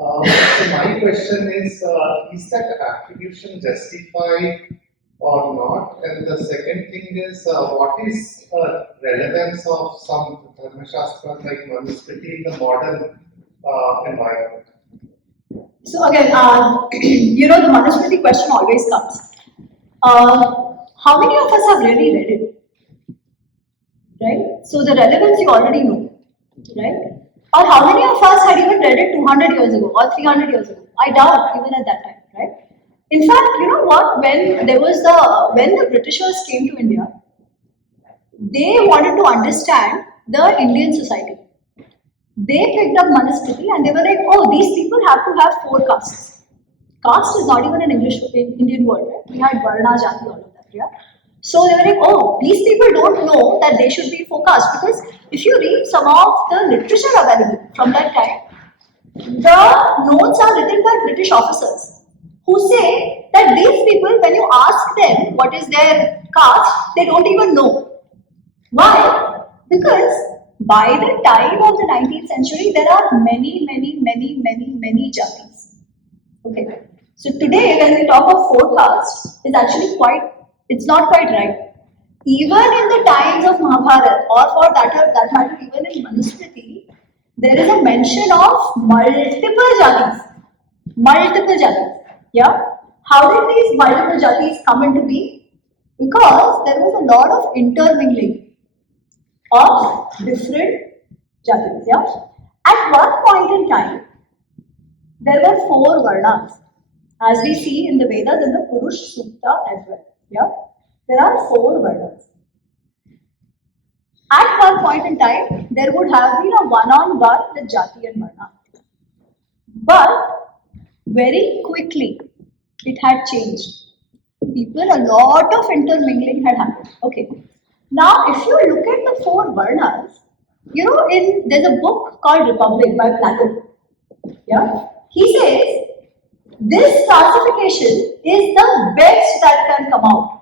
So my question is that attribution justified or not? And the second thing is, what is relevance of some Dharma Shastras like Manusmriti in the modern environment? So again, the Manusmriti question always comes. How many of us have really read it? Right? So the relevance you already know, right? Or how many of us had even read it 200 years ago or 300 years ago? I doubt even at that time, right? In fact, you know what? When the Britishers came to India, they wanted to understand the Indian society. They picked up Manusmriti and they were like, oh, these people have to have 4 castes. Caste is not even an Indian word, right? We had Varna, Jati, all of that, yeah? So they were like, oh, these people don't know that they should be 4 castes, because if you read some of the literature available from that time, the notes are written by British officers who say that these people, when you ask them what is their caste, they don't even know. Why? Because by the time of the 19th century, there are many jatis. Okay. So today, when we talk of 4 castes, it's not quite right. Even in the times of Mahabharata, or for that matter, even in Manusmriti, there is a mention of multiple jatis. Multiple jatis. Yeah? How did these multiple jatis come into being? Because there was a lot of intermingling of different jatis. Yeah? At one point in time, there were 4 varnas, as we see in the Vedas and the Purush Sukta as well. Yeah? There are 4 varnas. At one point in time, there would have been a one-on-one with Jati and Varna. But very quickly, it had changed. A lot of intermingling had happened. Okay. Now, if you look at the 4 varnas, there's a book called Republic by Plato. Yeah? He says, this classification is the best that can come out.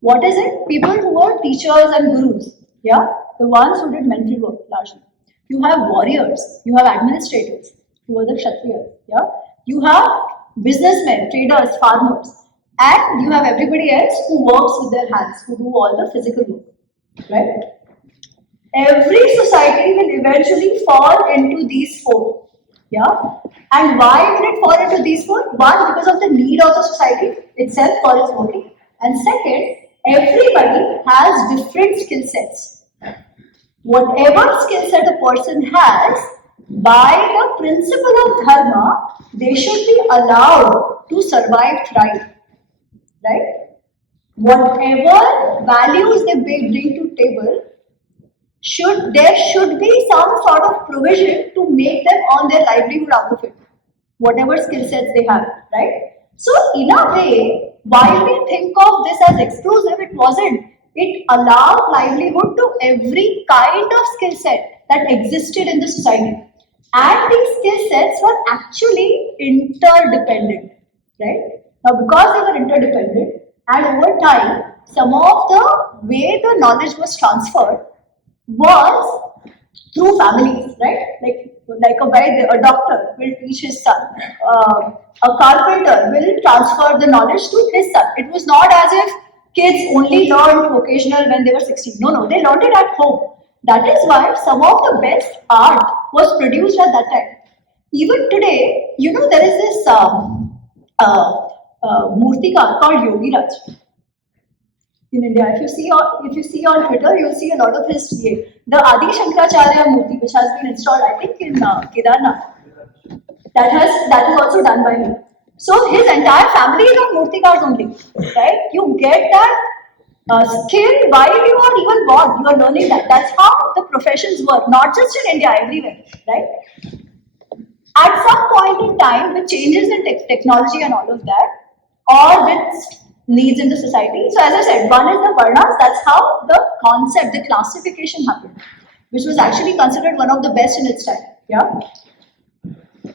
What is it? People who were teachers and gurus. Yeah? The ones who did mental work largely. You have warriors, you have administrators, who were the Kshatriyas. Yeah? You have businessmen, traders, farmers, and you have everybody else who works with their hands, who do all the physical work. Right? Every society will eventually fall into these 4. Yeah? And why will it fall into these 4? One, because of the need of the society itself for its working. And second, everybody has different skill sets. Whatever skill set a person has, by the principle of dharma, they should be allowed to survive, thrive. Right? Whatever values they bring to table, there should be some sort of provision to make them earn their livelihood out of it. Whatever skill sets they have, right? So in a way, while we think of this as exclusive, it wasn't. It allowed livelihood to every kind of skill set that existed in the society. And these skill sets were actually interdependent, right? Now, because they were interdependent, and over time, some of the way the knowledge was transferred was through families, right? Like a doctor will teach his son. A carpenter will transfer the knowledge to his son. It was not as if kids only learned vocational when they were 16. No, they learned it at home. That is why some of the best art was produced at that time. Even today, there is this murtikar called Yogiraj in India. If you see on Twitter, you'll see a lot of his the Adi Shankaracharya Murti, which has been installed, I think, in Kedarnath. That is also done by him. So his entire family is on murtikars only, right? You get that skill while you are even born. You are learning that. That's how the professions work, not just in India, everywhere, right? At some point in time, with changes in technology and all of that, or with needs in the society. So as I said, one is the varnas. That's how the concept, the classification happened, which was actually considered one of the best in its time. Yeah.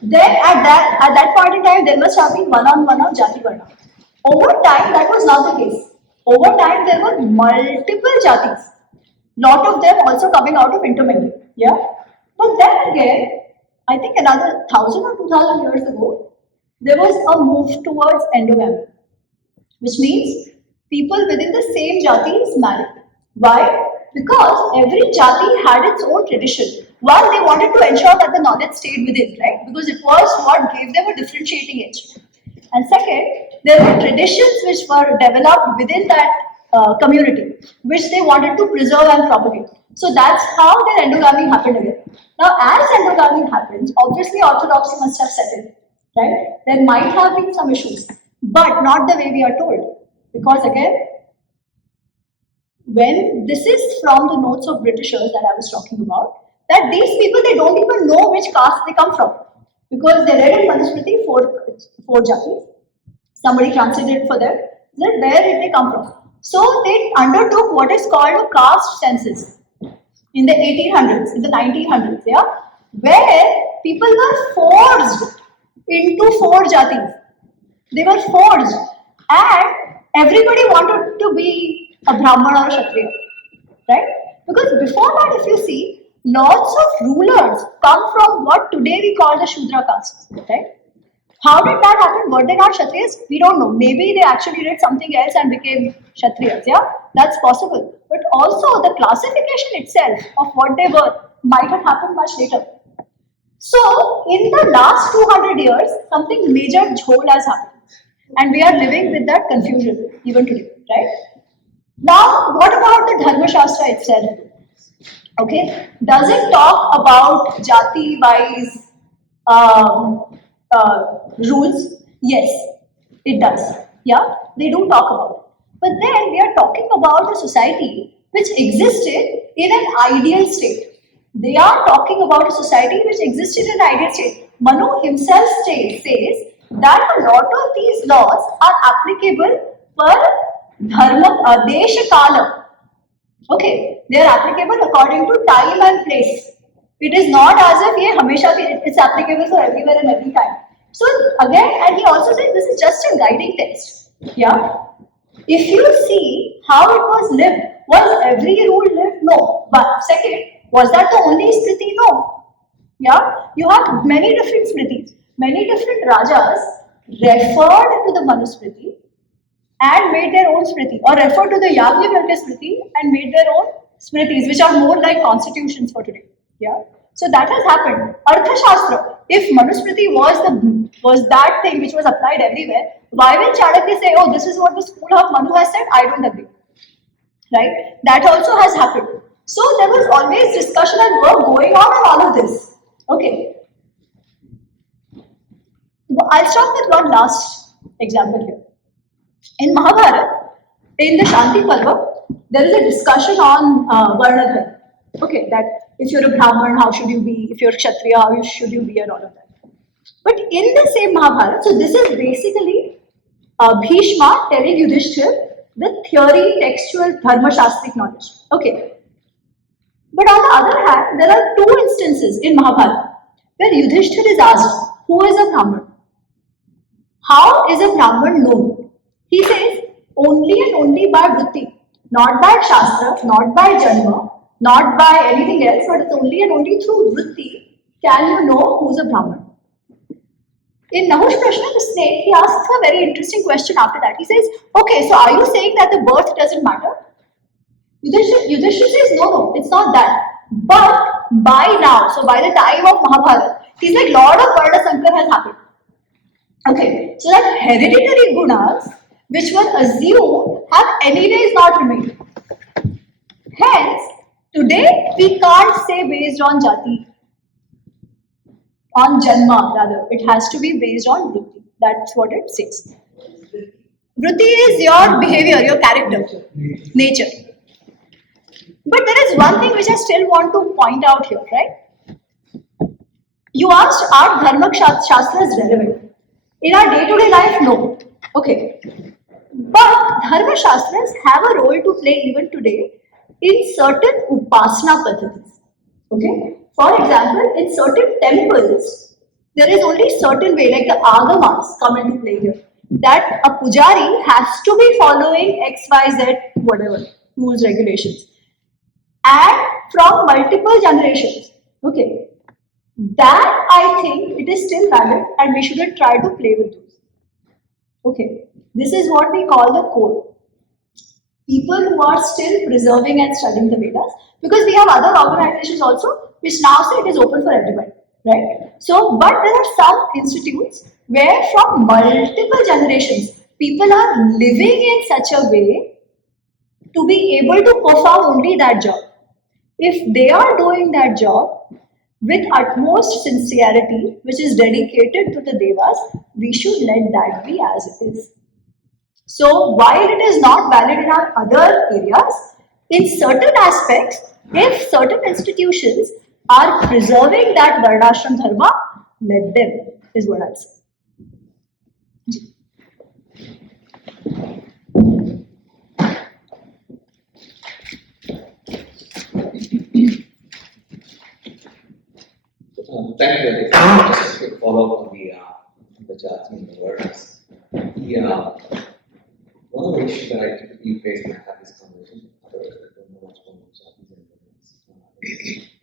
Then at that point in time, there must have been one-on-one of Jati Varna. Over time, that was not the case. Over time, there were multiple Jatis. Lot of them also coming out of intermingling. Yeah. But then again, I think another 1000 or 2000 years ago, there was a move towards endogamy, which means people within the same jati is married. Why? Because every jati had its own tradition. One, they wanted to ensure that the knowledge stayed within, right? Because it was what gave them a differentiating edge. And second, there were traditions which were developed within that community, which they wanted to preserve and propagate. So that's how their endogamy happened again. Now, as endogamy happens, obviously orthodoxy must have set in, right? There might have been some issues, but not the way we are told. Because again, when this is from the notes of Britishers that I was talking about, that these people, they don't even know which caste they come from. Because they read in Manusmriti four jatis. Somebody translated for them. Then where did they come from? So they undertook what is called a caste census in the 1800s, in the 1900s, yeah, where people were forced into four jatis. They were forced, and everybody wanted to be a Brahman or a Kshatriya, right? Because before that, if you see, lots of rulers come from what today we call the Shudra caste, right? How did that happen? Were they not Kshatriyas? We don't know. Maybe they actually did something else and became Kshatriyas, yeah? That's possible. But also the classification itself of what they were might have happened much later. So, in the last 200 years, something major jhol has happened. And we are living with that confusion even today, right? Now, what about the Dharma Shastra itself? Okay, does it talk about jati-wise rules? Yes, it does. Yeah, they do talk about it. But then we are talking about a society which existed in an ideal state. They are talking about a society which existed in an ideal state. Manu himself says that a lot of these laws are applicable per dharma, desha kala. Okay, they are applicable according to time and place. It is not as if ye hamesha it's applicable for everywhere and every time. So again, and he also says this is just a guiding text. Yeah. If you see how it was lived, was every rule lived? No. But second, was that the only smriti? No. Yeah. You have many different smritis. Many different rajas referred to the Manusmriti and made their own smriti, or referred to the Yajnavalkya smriti and made their own smritis, which are more like constitutions for today. Yeah. So that has happened. Arthashastra, if Manusmriti was that thing which was applied everywhere, why will Chanakya say, oh, this is what the school of Manu has said? I don't agree. Right? That also has happened. So there was always discussion and work going on all of this. Okay. I'll start with one last example here. In Mahabharata, in the Shanti Parva, there is a discussion on Varnadharma. Okay, that if you're a Brahman, how should you be? If you're a Kshatriya, how should you be, and all of that. But in the same Mahabharata, so this is basically Bhishma telling Yudhishthir the theory, textual, dharma shastric knowledge. Okay. But on the other hand, there are two instances in Mahabharata where Yudhishthir is asked, who is a Brahman? How is a Brahman known? He says, only and only by vritti, not by shastra, not by janma, not by anything else, but it's only and only through vritti can you know who's a Brahman. In Nahush Prashna, the snake, he asks a very interesting question after that. He says, okay, so are you saying that the birth doesn't matter? Yudhishthir says, no, it's not that. But by now, so by the time of Mahabharata, he's like, Lord of Varna Sankar has happened. Okay, so that hereditary gunas, which were assumed, have anyways not remained. Hence, today we can't say based on jati, on janma rather. It has to be based on vritti. That's what it says. Vritti is your behavior, your character, nature. But there is one thing which I still want to point out here, right? You asked, are Dharma Shastras relevant? In our day-to-day life, no. Okay. But Dharma Shastras have a role to play even today in certain Upasana Paddhatis. Okay. For example, in certain temples, there is only certain way, like the Agamas come into play here, that a pujari has to be following X, Y, Z, whatever, rules, regulations. And from multiple generations. Okay. that I think it is still valid and we shouldn't try to play with those. Okay, this is what we call the core. People who are still preserving and studying the Vedas, because we have other organizations also which now say it is open for everybody, right? So, but there are some institutes where from multiple generations, people are living in such a way to be able to perform only that job. If they are doing that job with utmost sincerity, which is dedicated to the Devas, we should let that be as it is. So while it is not valid in our other areas, in certain aspects, if certain institutions are preserving that Varnashram Dharma, let them, is what I'll say. Thank you. Just a quick follow-up on the jati and the awareness. One of the issues that I typically face when I have this conversation, others that don't know much about jatis and awareness,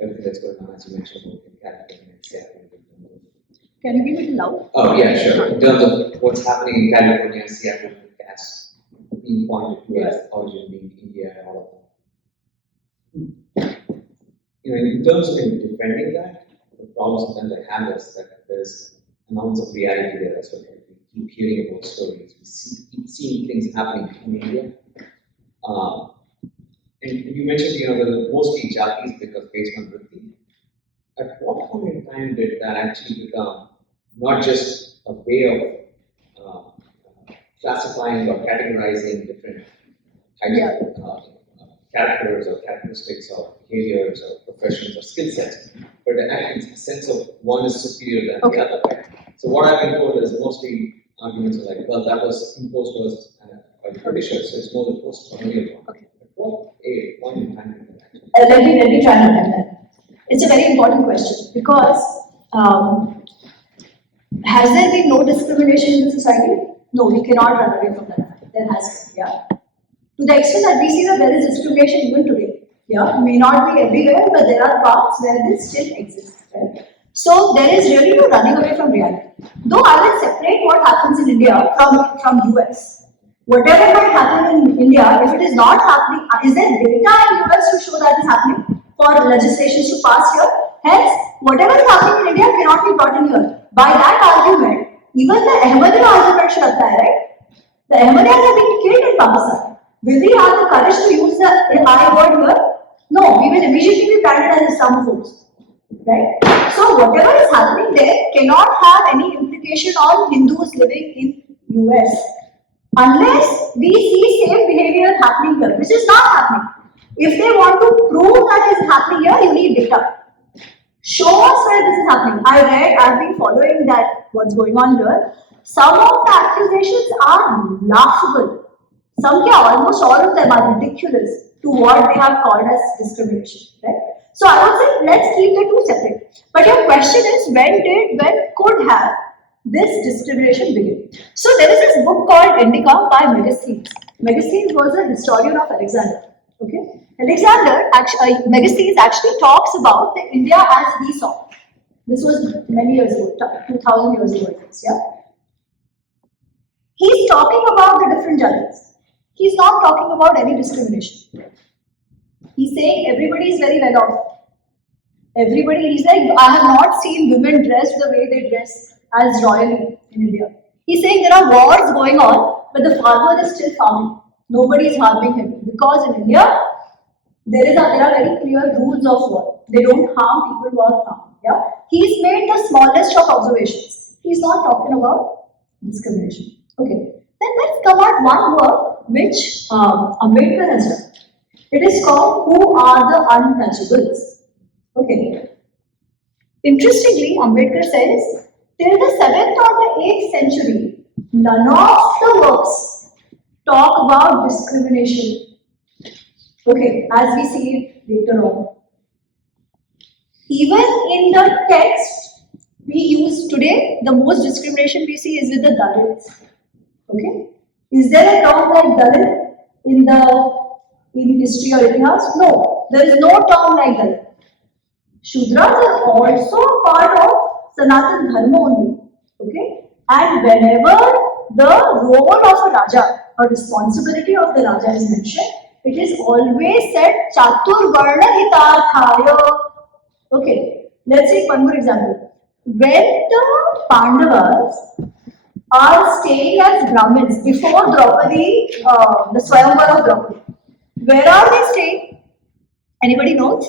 everything that's going on, as you mentioned, in California and Seattle. Can you be a little loud? Oh, yeah, sure. In terms of what's happening in California and Seattle with cats being pointed to as origin being India and all of that. In terms of defending that, the problem sometimes I have is that there's amounts of reality there as well. We keep hearing about stories, we keep seeing things happening in India. And you mentioned, the mostly jatis because based on vritti. At what point in time did that actually become not just a way of classifying or categorizing different types of characters or characteristics or behaviors or professions or skill sets, but actually a sense of one is superior than the other. Right? So what I've been told is mostly arguments are like, well, that was imposed to us by the Britishers, so it's more the post-colonial one. Okay. At what point in time did that actually? Let me try and attend that. It's a very important question because has there been no discrimination in the society? No, we cannot run away from that. There has been, To the extent that we see that there is discrimination even today. May not be everywhere, but there are parts where this still exists. Right? So there is really no running away from reality. Though I will separate what happens in India from US. Whatever might happen in India, if it is not happening, is there data in US to show that is happening for legislations to pass here? Hence, whatever is happening in India cannot be brought in here. By that argument, even the Ahmadi argument should apply, right? The Ahmadis have been killed in Pakistan. Will we have the courage to use the I word here? No, we will immediately be branded as Islamophobes. Right? So whatever is happening there cannot have any implication on Hindus living in US. Unless we see same behavior happening here, which is not happening. If they want to prove that is happening here, you need data. Show us where this is happening. I've been following that, what's going on here. Some of the accusations are laughable. Almost all of them are ridiculous to what they have called as discrimination. Right? So I would say let's keep the two separate. But your question is when could have this discrimination begin? So there is this book called Indica by Megasthenes. Megasthenes was a historian of Alexander. Okay, Megasthenes actually talks about the India as we saw. This was many years ago, 2000 years ago. He's talking about the different jatis. He's not talking about any discrimination. He's saying everybody is very well off. He's like, I have not seen women dressed the way they dress as royally in India. He's saying there are wars going on, but the farmer is still farming. Nobody is harming him. Because in India, there are very clear rules of war. They don't harm people who are farming. He's made the smallest of observations. He's not talking about discrimination. Okay. Then let's come at one work which Ambedkar has done. It is called Who Are the Untouchables? Okay. Interestingly, Ambedkar says, till the 7th or the 8th century, none of the works talk about discrimination. Okay, as we see it later on. Even in the text we use today, the most discrimination we see is with the Dalits. Okay? Is there a term like Dalit in history or Itihas? No, there is no term like Dalit. Shudras are also part of Sanatana Dharma only. Okay? And whenever the role of a Raja or responsibility of the Raja is mentioned, it is always said Chatur Varna Hitarthaya. Okay, let's take one more example. When the Pandavas are staying as Brahmins before Draupadi, the Swayamvar of Draupadi, where are they staying? Anybody knows?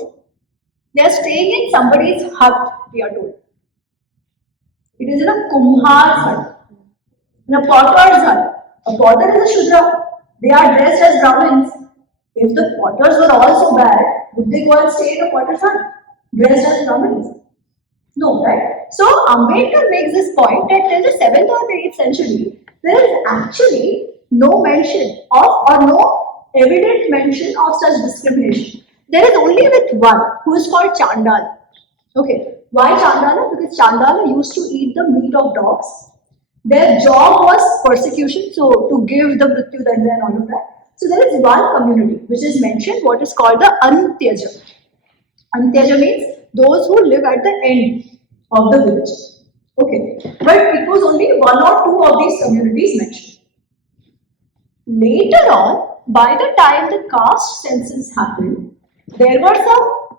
They are staying in somebody's hut, we are told. It is in a Kumhar's hut, in a potter's hut. A potter is a Shudra. They are dressed as Brahmins. If the potters were all so bad, would they go and stay in a potter's hut, dressed as Brahmins? No, right? So Ambedkar makes this point that till the 7th or the 8th century, there is actually no mention of or no evident mention of such discrimination. There is only with one who is called Chandala. Okay, why Chandala? Because Chandala used to eat the meat of dogs. Their job was persecution, so to give the Mrityu Danda and all of that. So there is one community which is mentioned, what is called the Antyaja. Antyaja means those who live at the end of the village. Okay, but it was only one or two of these communities mentioned. Later on, by the time the caste census happened, there were some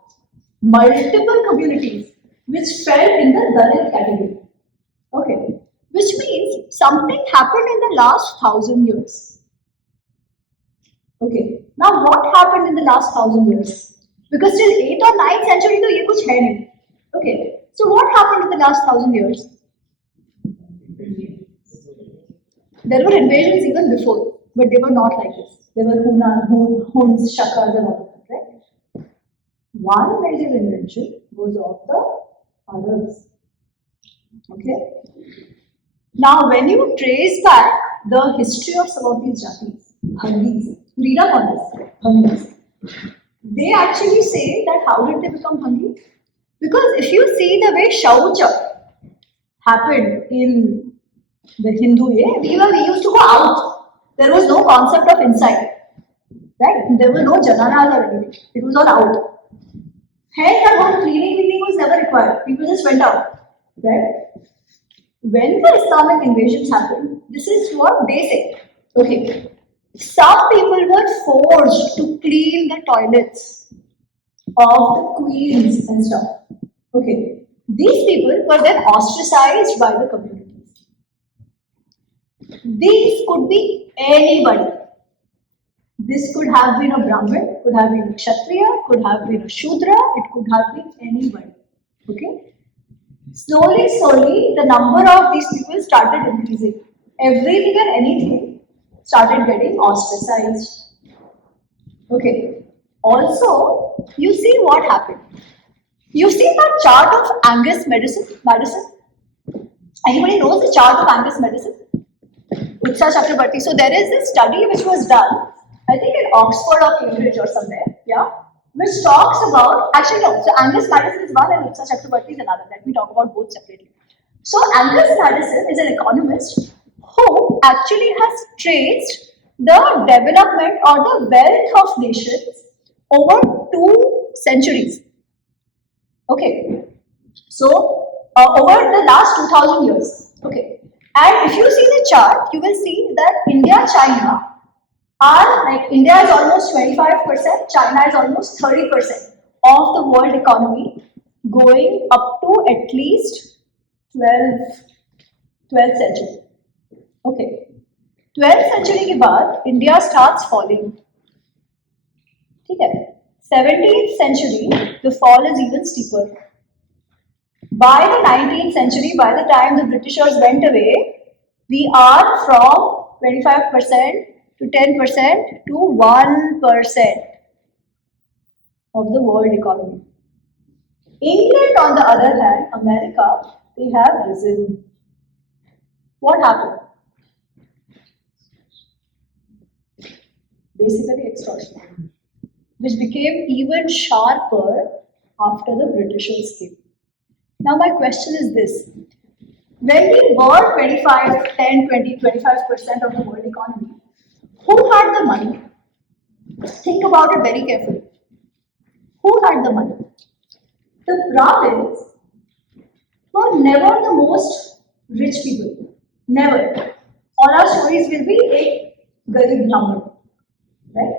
multiple communities which fell in the Dalit category. Okay, which means something happened in the last 1000 years. Okay, now what happened in the last 1000 years? Because till 8th or 9th century, तो ये कुछ है नहीं. Okay, so what happened in the last 1000 years? There were invasions even before, but they were not like this. There were Huns, Shakas, and all of that, right? One major invention was of the Arabs. Okay. Now, when you trace back the history of some of these jatis, Bhangis, read up on this, Bhangis. They actually say that how did they become Bhangis? Because if you see the way Shaucha happened in the Hindu way, we used to go out. There was no concept of inside. Right? There were no jananas or anything. It was all out. Hence, the whole cleaning was never required. People just went out. Right? When the Islamic invasions happened, this is what they say. Okay. Some people were forced to clean the toilets of the queens and stuff. Okay. These people were then ostracized by the communities. These could be anybody. This could have been a Brahmin, could have been a Kshatriya, could have been a Shudra, it could have been anybody. Okay? Slowly, the number of these people started increasing. Everything and anything started getting ostracized. Okay. Also, you see what happened. You see the chart of Angus Madison? Anybody knows the chart of Angus Madison? Utsa Chakrabarti. So there is this study which was done, I think in Oxford or Cambridge or somewhere, yeah, which talks about, actually no, so Angus Madison is one and Utsa Chakrabarti is another. Let me talk about both separately. So Angus Madison is an economist who actually has traced the development or the wealth of nations over 2 centuries. Okay, so over the last 2000 years. Okay, and if you see the chart, you will see that India, China are like India is almost 25%, China is almost 30% of the world economy, going up to at least 12th century. Okay, 12th century के बाद India starts falling. ठीक है? 17th century, the fall is even steeper. By the 19th century, by the time the Britishers went away, we are from 25% to 10% to 1% of the world economy. England, on the other hand, America, they have risen. What happened? Basically extortion, which became even sharper after the Britishers came. Now my question is this. When we were 25% of the world economy, who had the money? Think about it very carefully. Who had the money? the Brahmins were never the most rich people. Never. All our stories will be a Garib Brahmin. Right?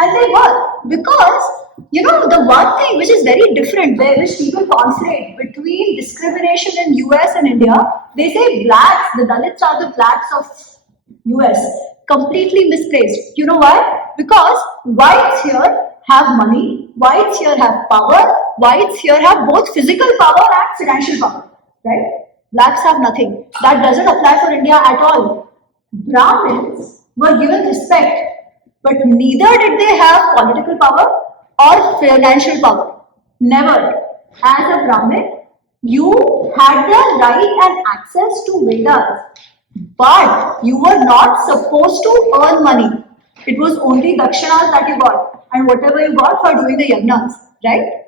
And they were. Because, the one thing which is very different, which people conflate between discrimination in US and India, they say blacks, the Dalits are the blacks of US. Completely misplaced. You know why? Because whites here have money, whites here have power, whites here have both physical power and financial power. Right? Blacks have nothing. That doesn't apply for India at all. Brahmins were given respect, but neither did they have political power or financial power. Never. As a Brahmin, you had the right and access to Vedas, but you were not supposed to earn money. It was only dakshinas that you got, and whatever you got for doing the yagnas, right?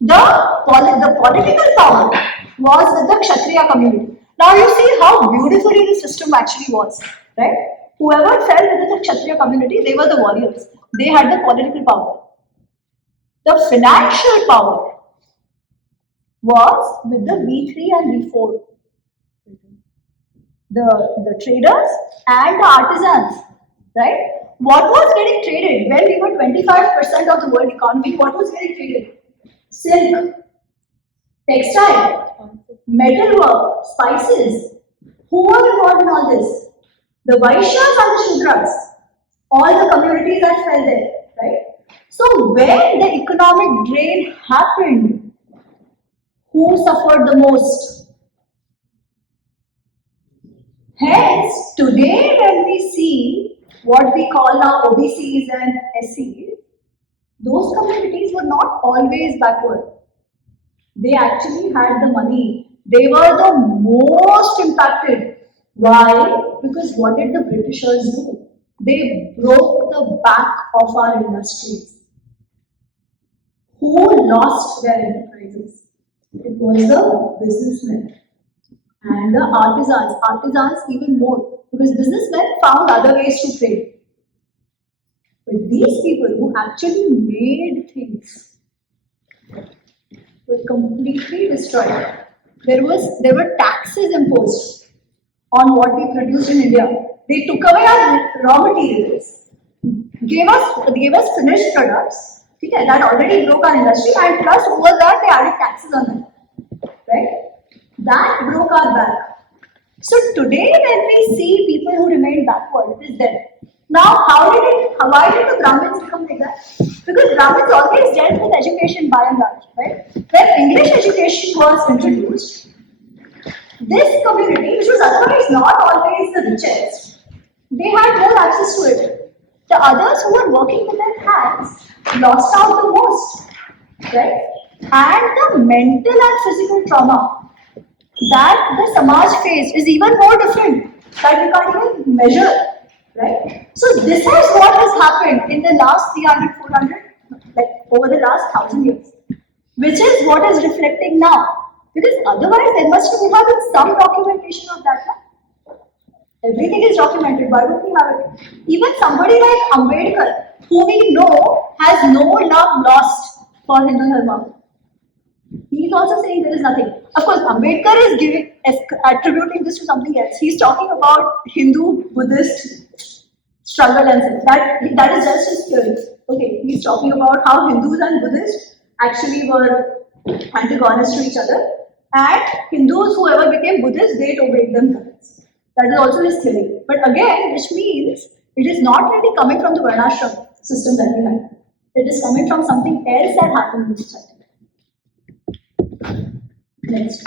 The political power was with the Kshatriya community. Now you see how beautifully the system actually was, right? Whoever fell within the Kshatriya community, they were the warriors. They had the political power. The financial power was with the V3 and V4. The traders and the artisans, right? What was getting traded? When we were 25% of the world economy, what was getting traded? Silk, textile, metalwork, spices. Who were involved in all this? The Vaishyas and the Shudras. All the communities that fell there, right? So when the economic drain happened, who suffered the most? Hence, today when we see what we call now OBCs and SCs, those communities were not always backward. They actually had the money. They were the most impacted. Why? Because what did the Britishers do? They broke the back of our industries. Who lost their enterprises? It was the businessmen and the artisans. Artisans even more, because businessmen found other ways to trade. But these people who actually made things were completely destroyed. There were taxes imposed on what we produced in India. They took away our raw materials, gave us finished products, okay, that already broke our industry, and plus over that they added taxes on them. Right? That broke our back. So today when we see people who remain backward, it is them. Now why did the Brahmins become like that? Because Brahmins always dealt with education by and large, right? When English education was introduced, this community, which was otherwise not always the richest, they had more access to it. The others who were working with their hands lost out the most, right? And the mental and physical trauma that the Samaj faced is even more different, that we can't even measure, right? So this is what has happened in the last 300, 400, like over the last 1,000 years, which is what is reflecting now. Because otherwise there must have been some documentation of that. Everything is documented, why don't we have it? Even somebody like Ambedkar, who we know has no love lost for Hindu Dharma. He is also saying there is nothing. Of course, Ambedkar is attributing this to something else. He is talking about Hindu-Buddhist struggle and such. That is just his theory. Okay, he is talking about how Hindus and Buddhists actually were antagonists to each other, and Hindus, whoever became Buddhists, they obeyed them. That is also his theory. But again, which means it is not really coming from the Varnashram system that we had. It is coming from something else that happened in society. Next.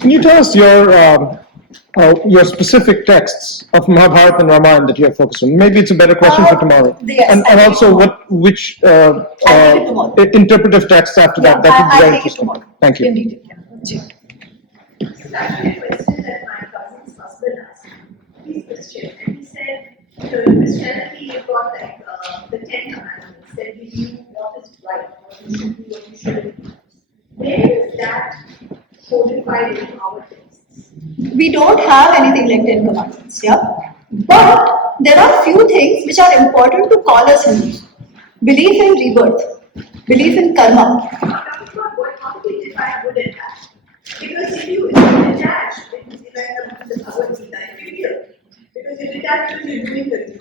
Can you tell us your specific texts of Mahabharata and Ramayana that you are focused on? Maybe it's a better question for tomorrow. Yes, and also which interpretive texts after that would be very interesting. Thank you. It's actually a question that my cousin's husband asked. He's Christian, and he said, so in Christianity you've got like the 10 Commandments that give you what is right, what you should do, what you shouldn't do. Where is that codified in our texts? We don't have anything like 10 Commandments, yeah? But there are few things which are important to call us Hindus. Belief in rebirth, belief in karma. I'm talking about Because if you detach, it's like the Bhagavad Gita, if you hear, because you detach, you're doing the duty.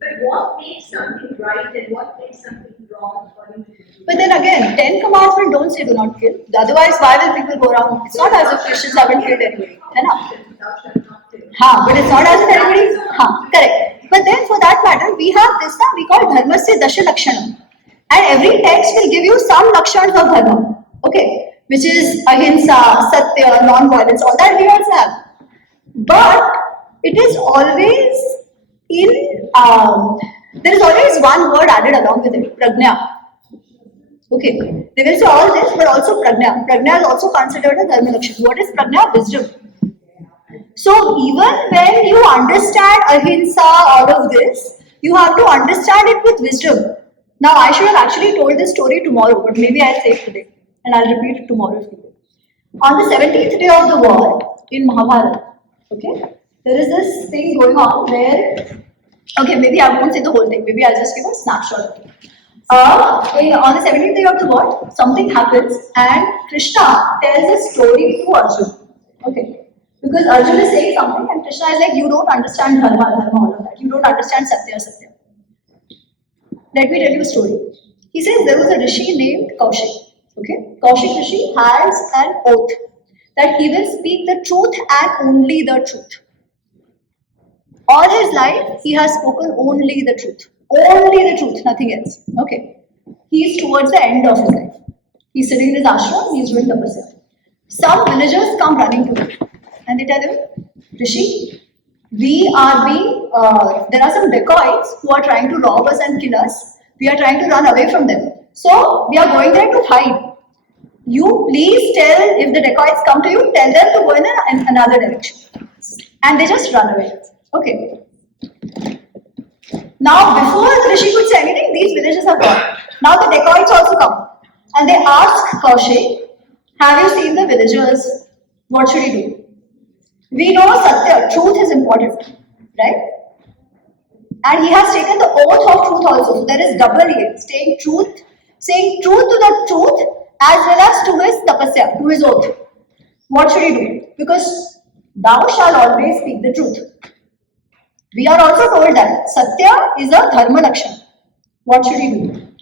But what makes something right and what makes something wrong according to the duty? But then again, 10 commandments don't say do not kill. Otherwise, why will people go around? It's not as if Christians haven't killed anybody. Hai na? Thou shalt not kill. But it's not as if anybody. Correct. But then for that matter, we have this now we call Dharma se Dasha Lakshanam. And every text will give you some Lakshanas of Dharma. Okay. Which is Ahimsa, Satya, non-violence, all that we also have. But it is always there is always one word added along with it, prajna. Okay, they will say all this, but also prajna. Prajna is also considered a dharma lakshana. What is prajna? Wisdom. So even when you understand ahimsa, all of this, you have to understand it with wisdom. Now I should have actually told this story tomorrow, but maybe I'll say it today, and I'll repeat it tomorrow if you will. On the 17th day of the war in Mahabharata, okay, there is this thing going on where, okay, maybe I won't say the whole thing, maybe I'll just give a snapshot of it. On the 17th day of the war, something happens and Krishna tells a story to Arjuna. Okay, because Arjuna is saying something and Krishna is like, you don't understand dharma, all of that. You don't understand satya. Let me tell you a story. He says there was a rishi named Kaushik. Okay, Kaushik Rishi has an oath that he will speak the truth and only the truth. All his life, he has spoken only the truth. Only the truth, nothing else. Okay. He is towards the end of his life. He's sitting in his ashram, he's doing tapasya. Some villagers come running to him and they tell him, Rishi, there are some dacoits who are trying to rob us and kill us. We are trying to run away from them. So, we are going there to hide. You please tell, if the dacoits come to you, tell them to go in another direction. And they just run away. Okay. Now, before the rishi could say anything, these villagers are gone. Now the dacoits also come. And they ask Kaushik, have you seen the villagers? What should he do? We know Satya, truth is important, right? And he has taken the oath of truth also. So there is double here, saying truth to the truth as well as to his tapasya, to his oath. What should he do? Because thou shalt always speak the truth. We are also told that Satya is a dharma lakshana. What should he do?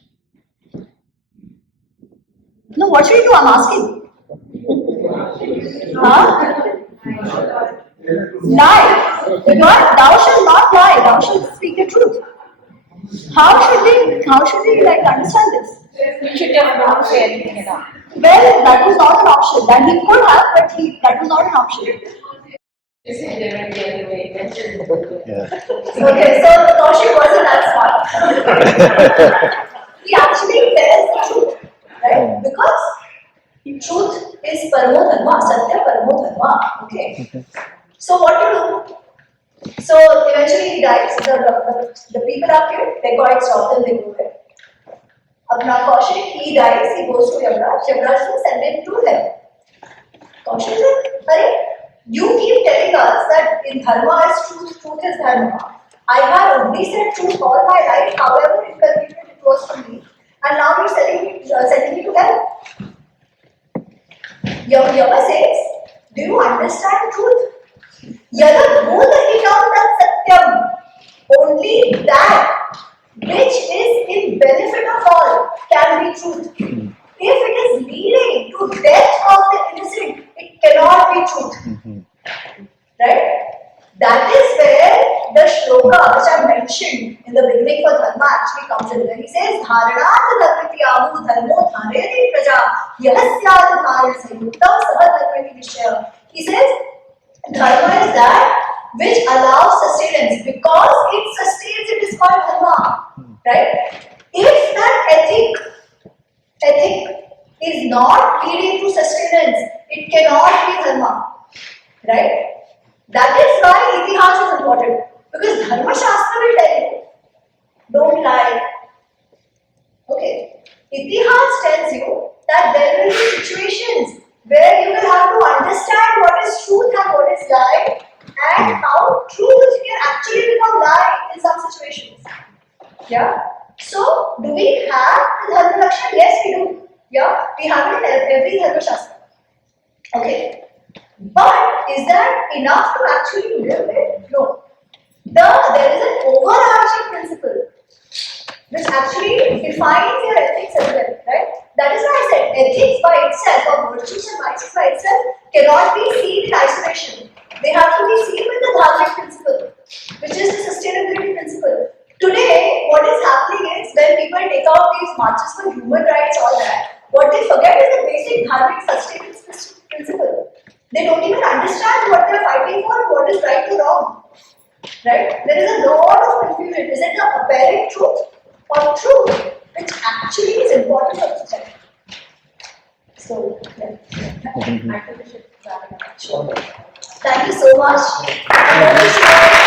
No, what should he do? I'm asking. Lie. But thou shalt not lie. Thou shalt speak the truth. How should we understand this? You should just not say anything at all. Well, that was not an option. That he could have, but that was not an option. Okay, so Kaushik wasn't that smart. He actually tells the truth, right? Because the truth is paramo dharma, satya paramo dharma. Okay. So what to do? So eventually he dies. The people are killed. They go and stop them. They go away. Now Kaushik, he dies. He goes to Yavraj. Yavraj will send him to hell. Kaushik is like, you keep telling us that in dharma is truth, truth is dharma. I have only said truth all my life, however inconvenient it was for me, and now you're sending me to hell. Yama says, do you understand truth? Yada bhuta satyam. Only that which is in benefit of all can be truth. If it is leading to death of the innocent, it cannot be truth. Right? That is where the shloka which I mentioned in the beginning for dharma actually comes in. When he says, Dharanat dharmityahu dharmo dhareti praja yahasyad dharan sayuktam saha dharmeti vishaya. He says, dharma is that which allows sustenance. Because it sustains, it is called dharma. Right? If that ethic is not leading to sustenance, it cannot be dharma. Right? That is why itihas is important. Because Dharma Shastra will tell you, don't lie. Okay. Itihas tells you that there will be situations where you will have to understand what is truth and what is lie, and how truth can actually become lie in some situations. Yeah. So, do we have the Dharma Lakshana? Yes, we do. Yeah, we have it in every Dharma Shastra. Okay. But is that enough to actually live it? No. There is an overarching principle which actually defines your ethics as well, right? That is why I said ethics by itself, or virtues and vices by itself, cannot be seen in isolation. They have to be seen with the Dharma principle, which is the sustainability principle. Today, what is happening is when people take out these marches for human rights, all that, what they forget is the basic Dharmic sustainability principle. They don't even understand what they are fighting for, what is right or wrong. Right? There is a lot of confusion. Is it the apparent truth or truth which actually is important for society? So, yeah. I think we should wrap it up. Sure. Thank you so much.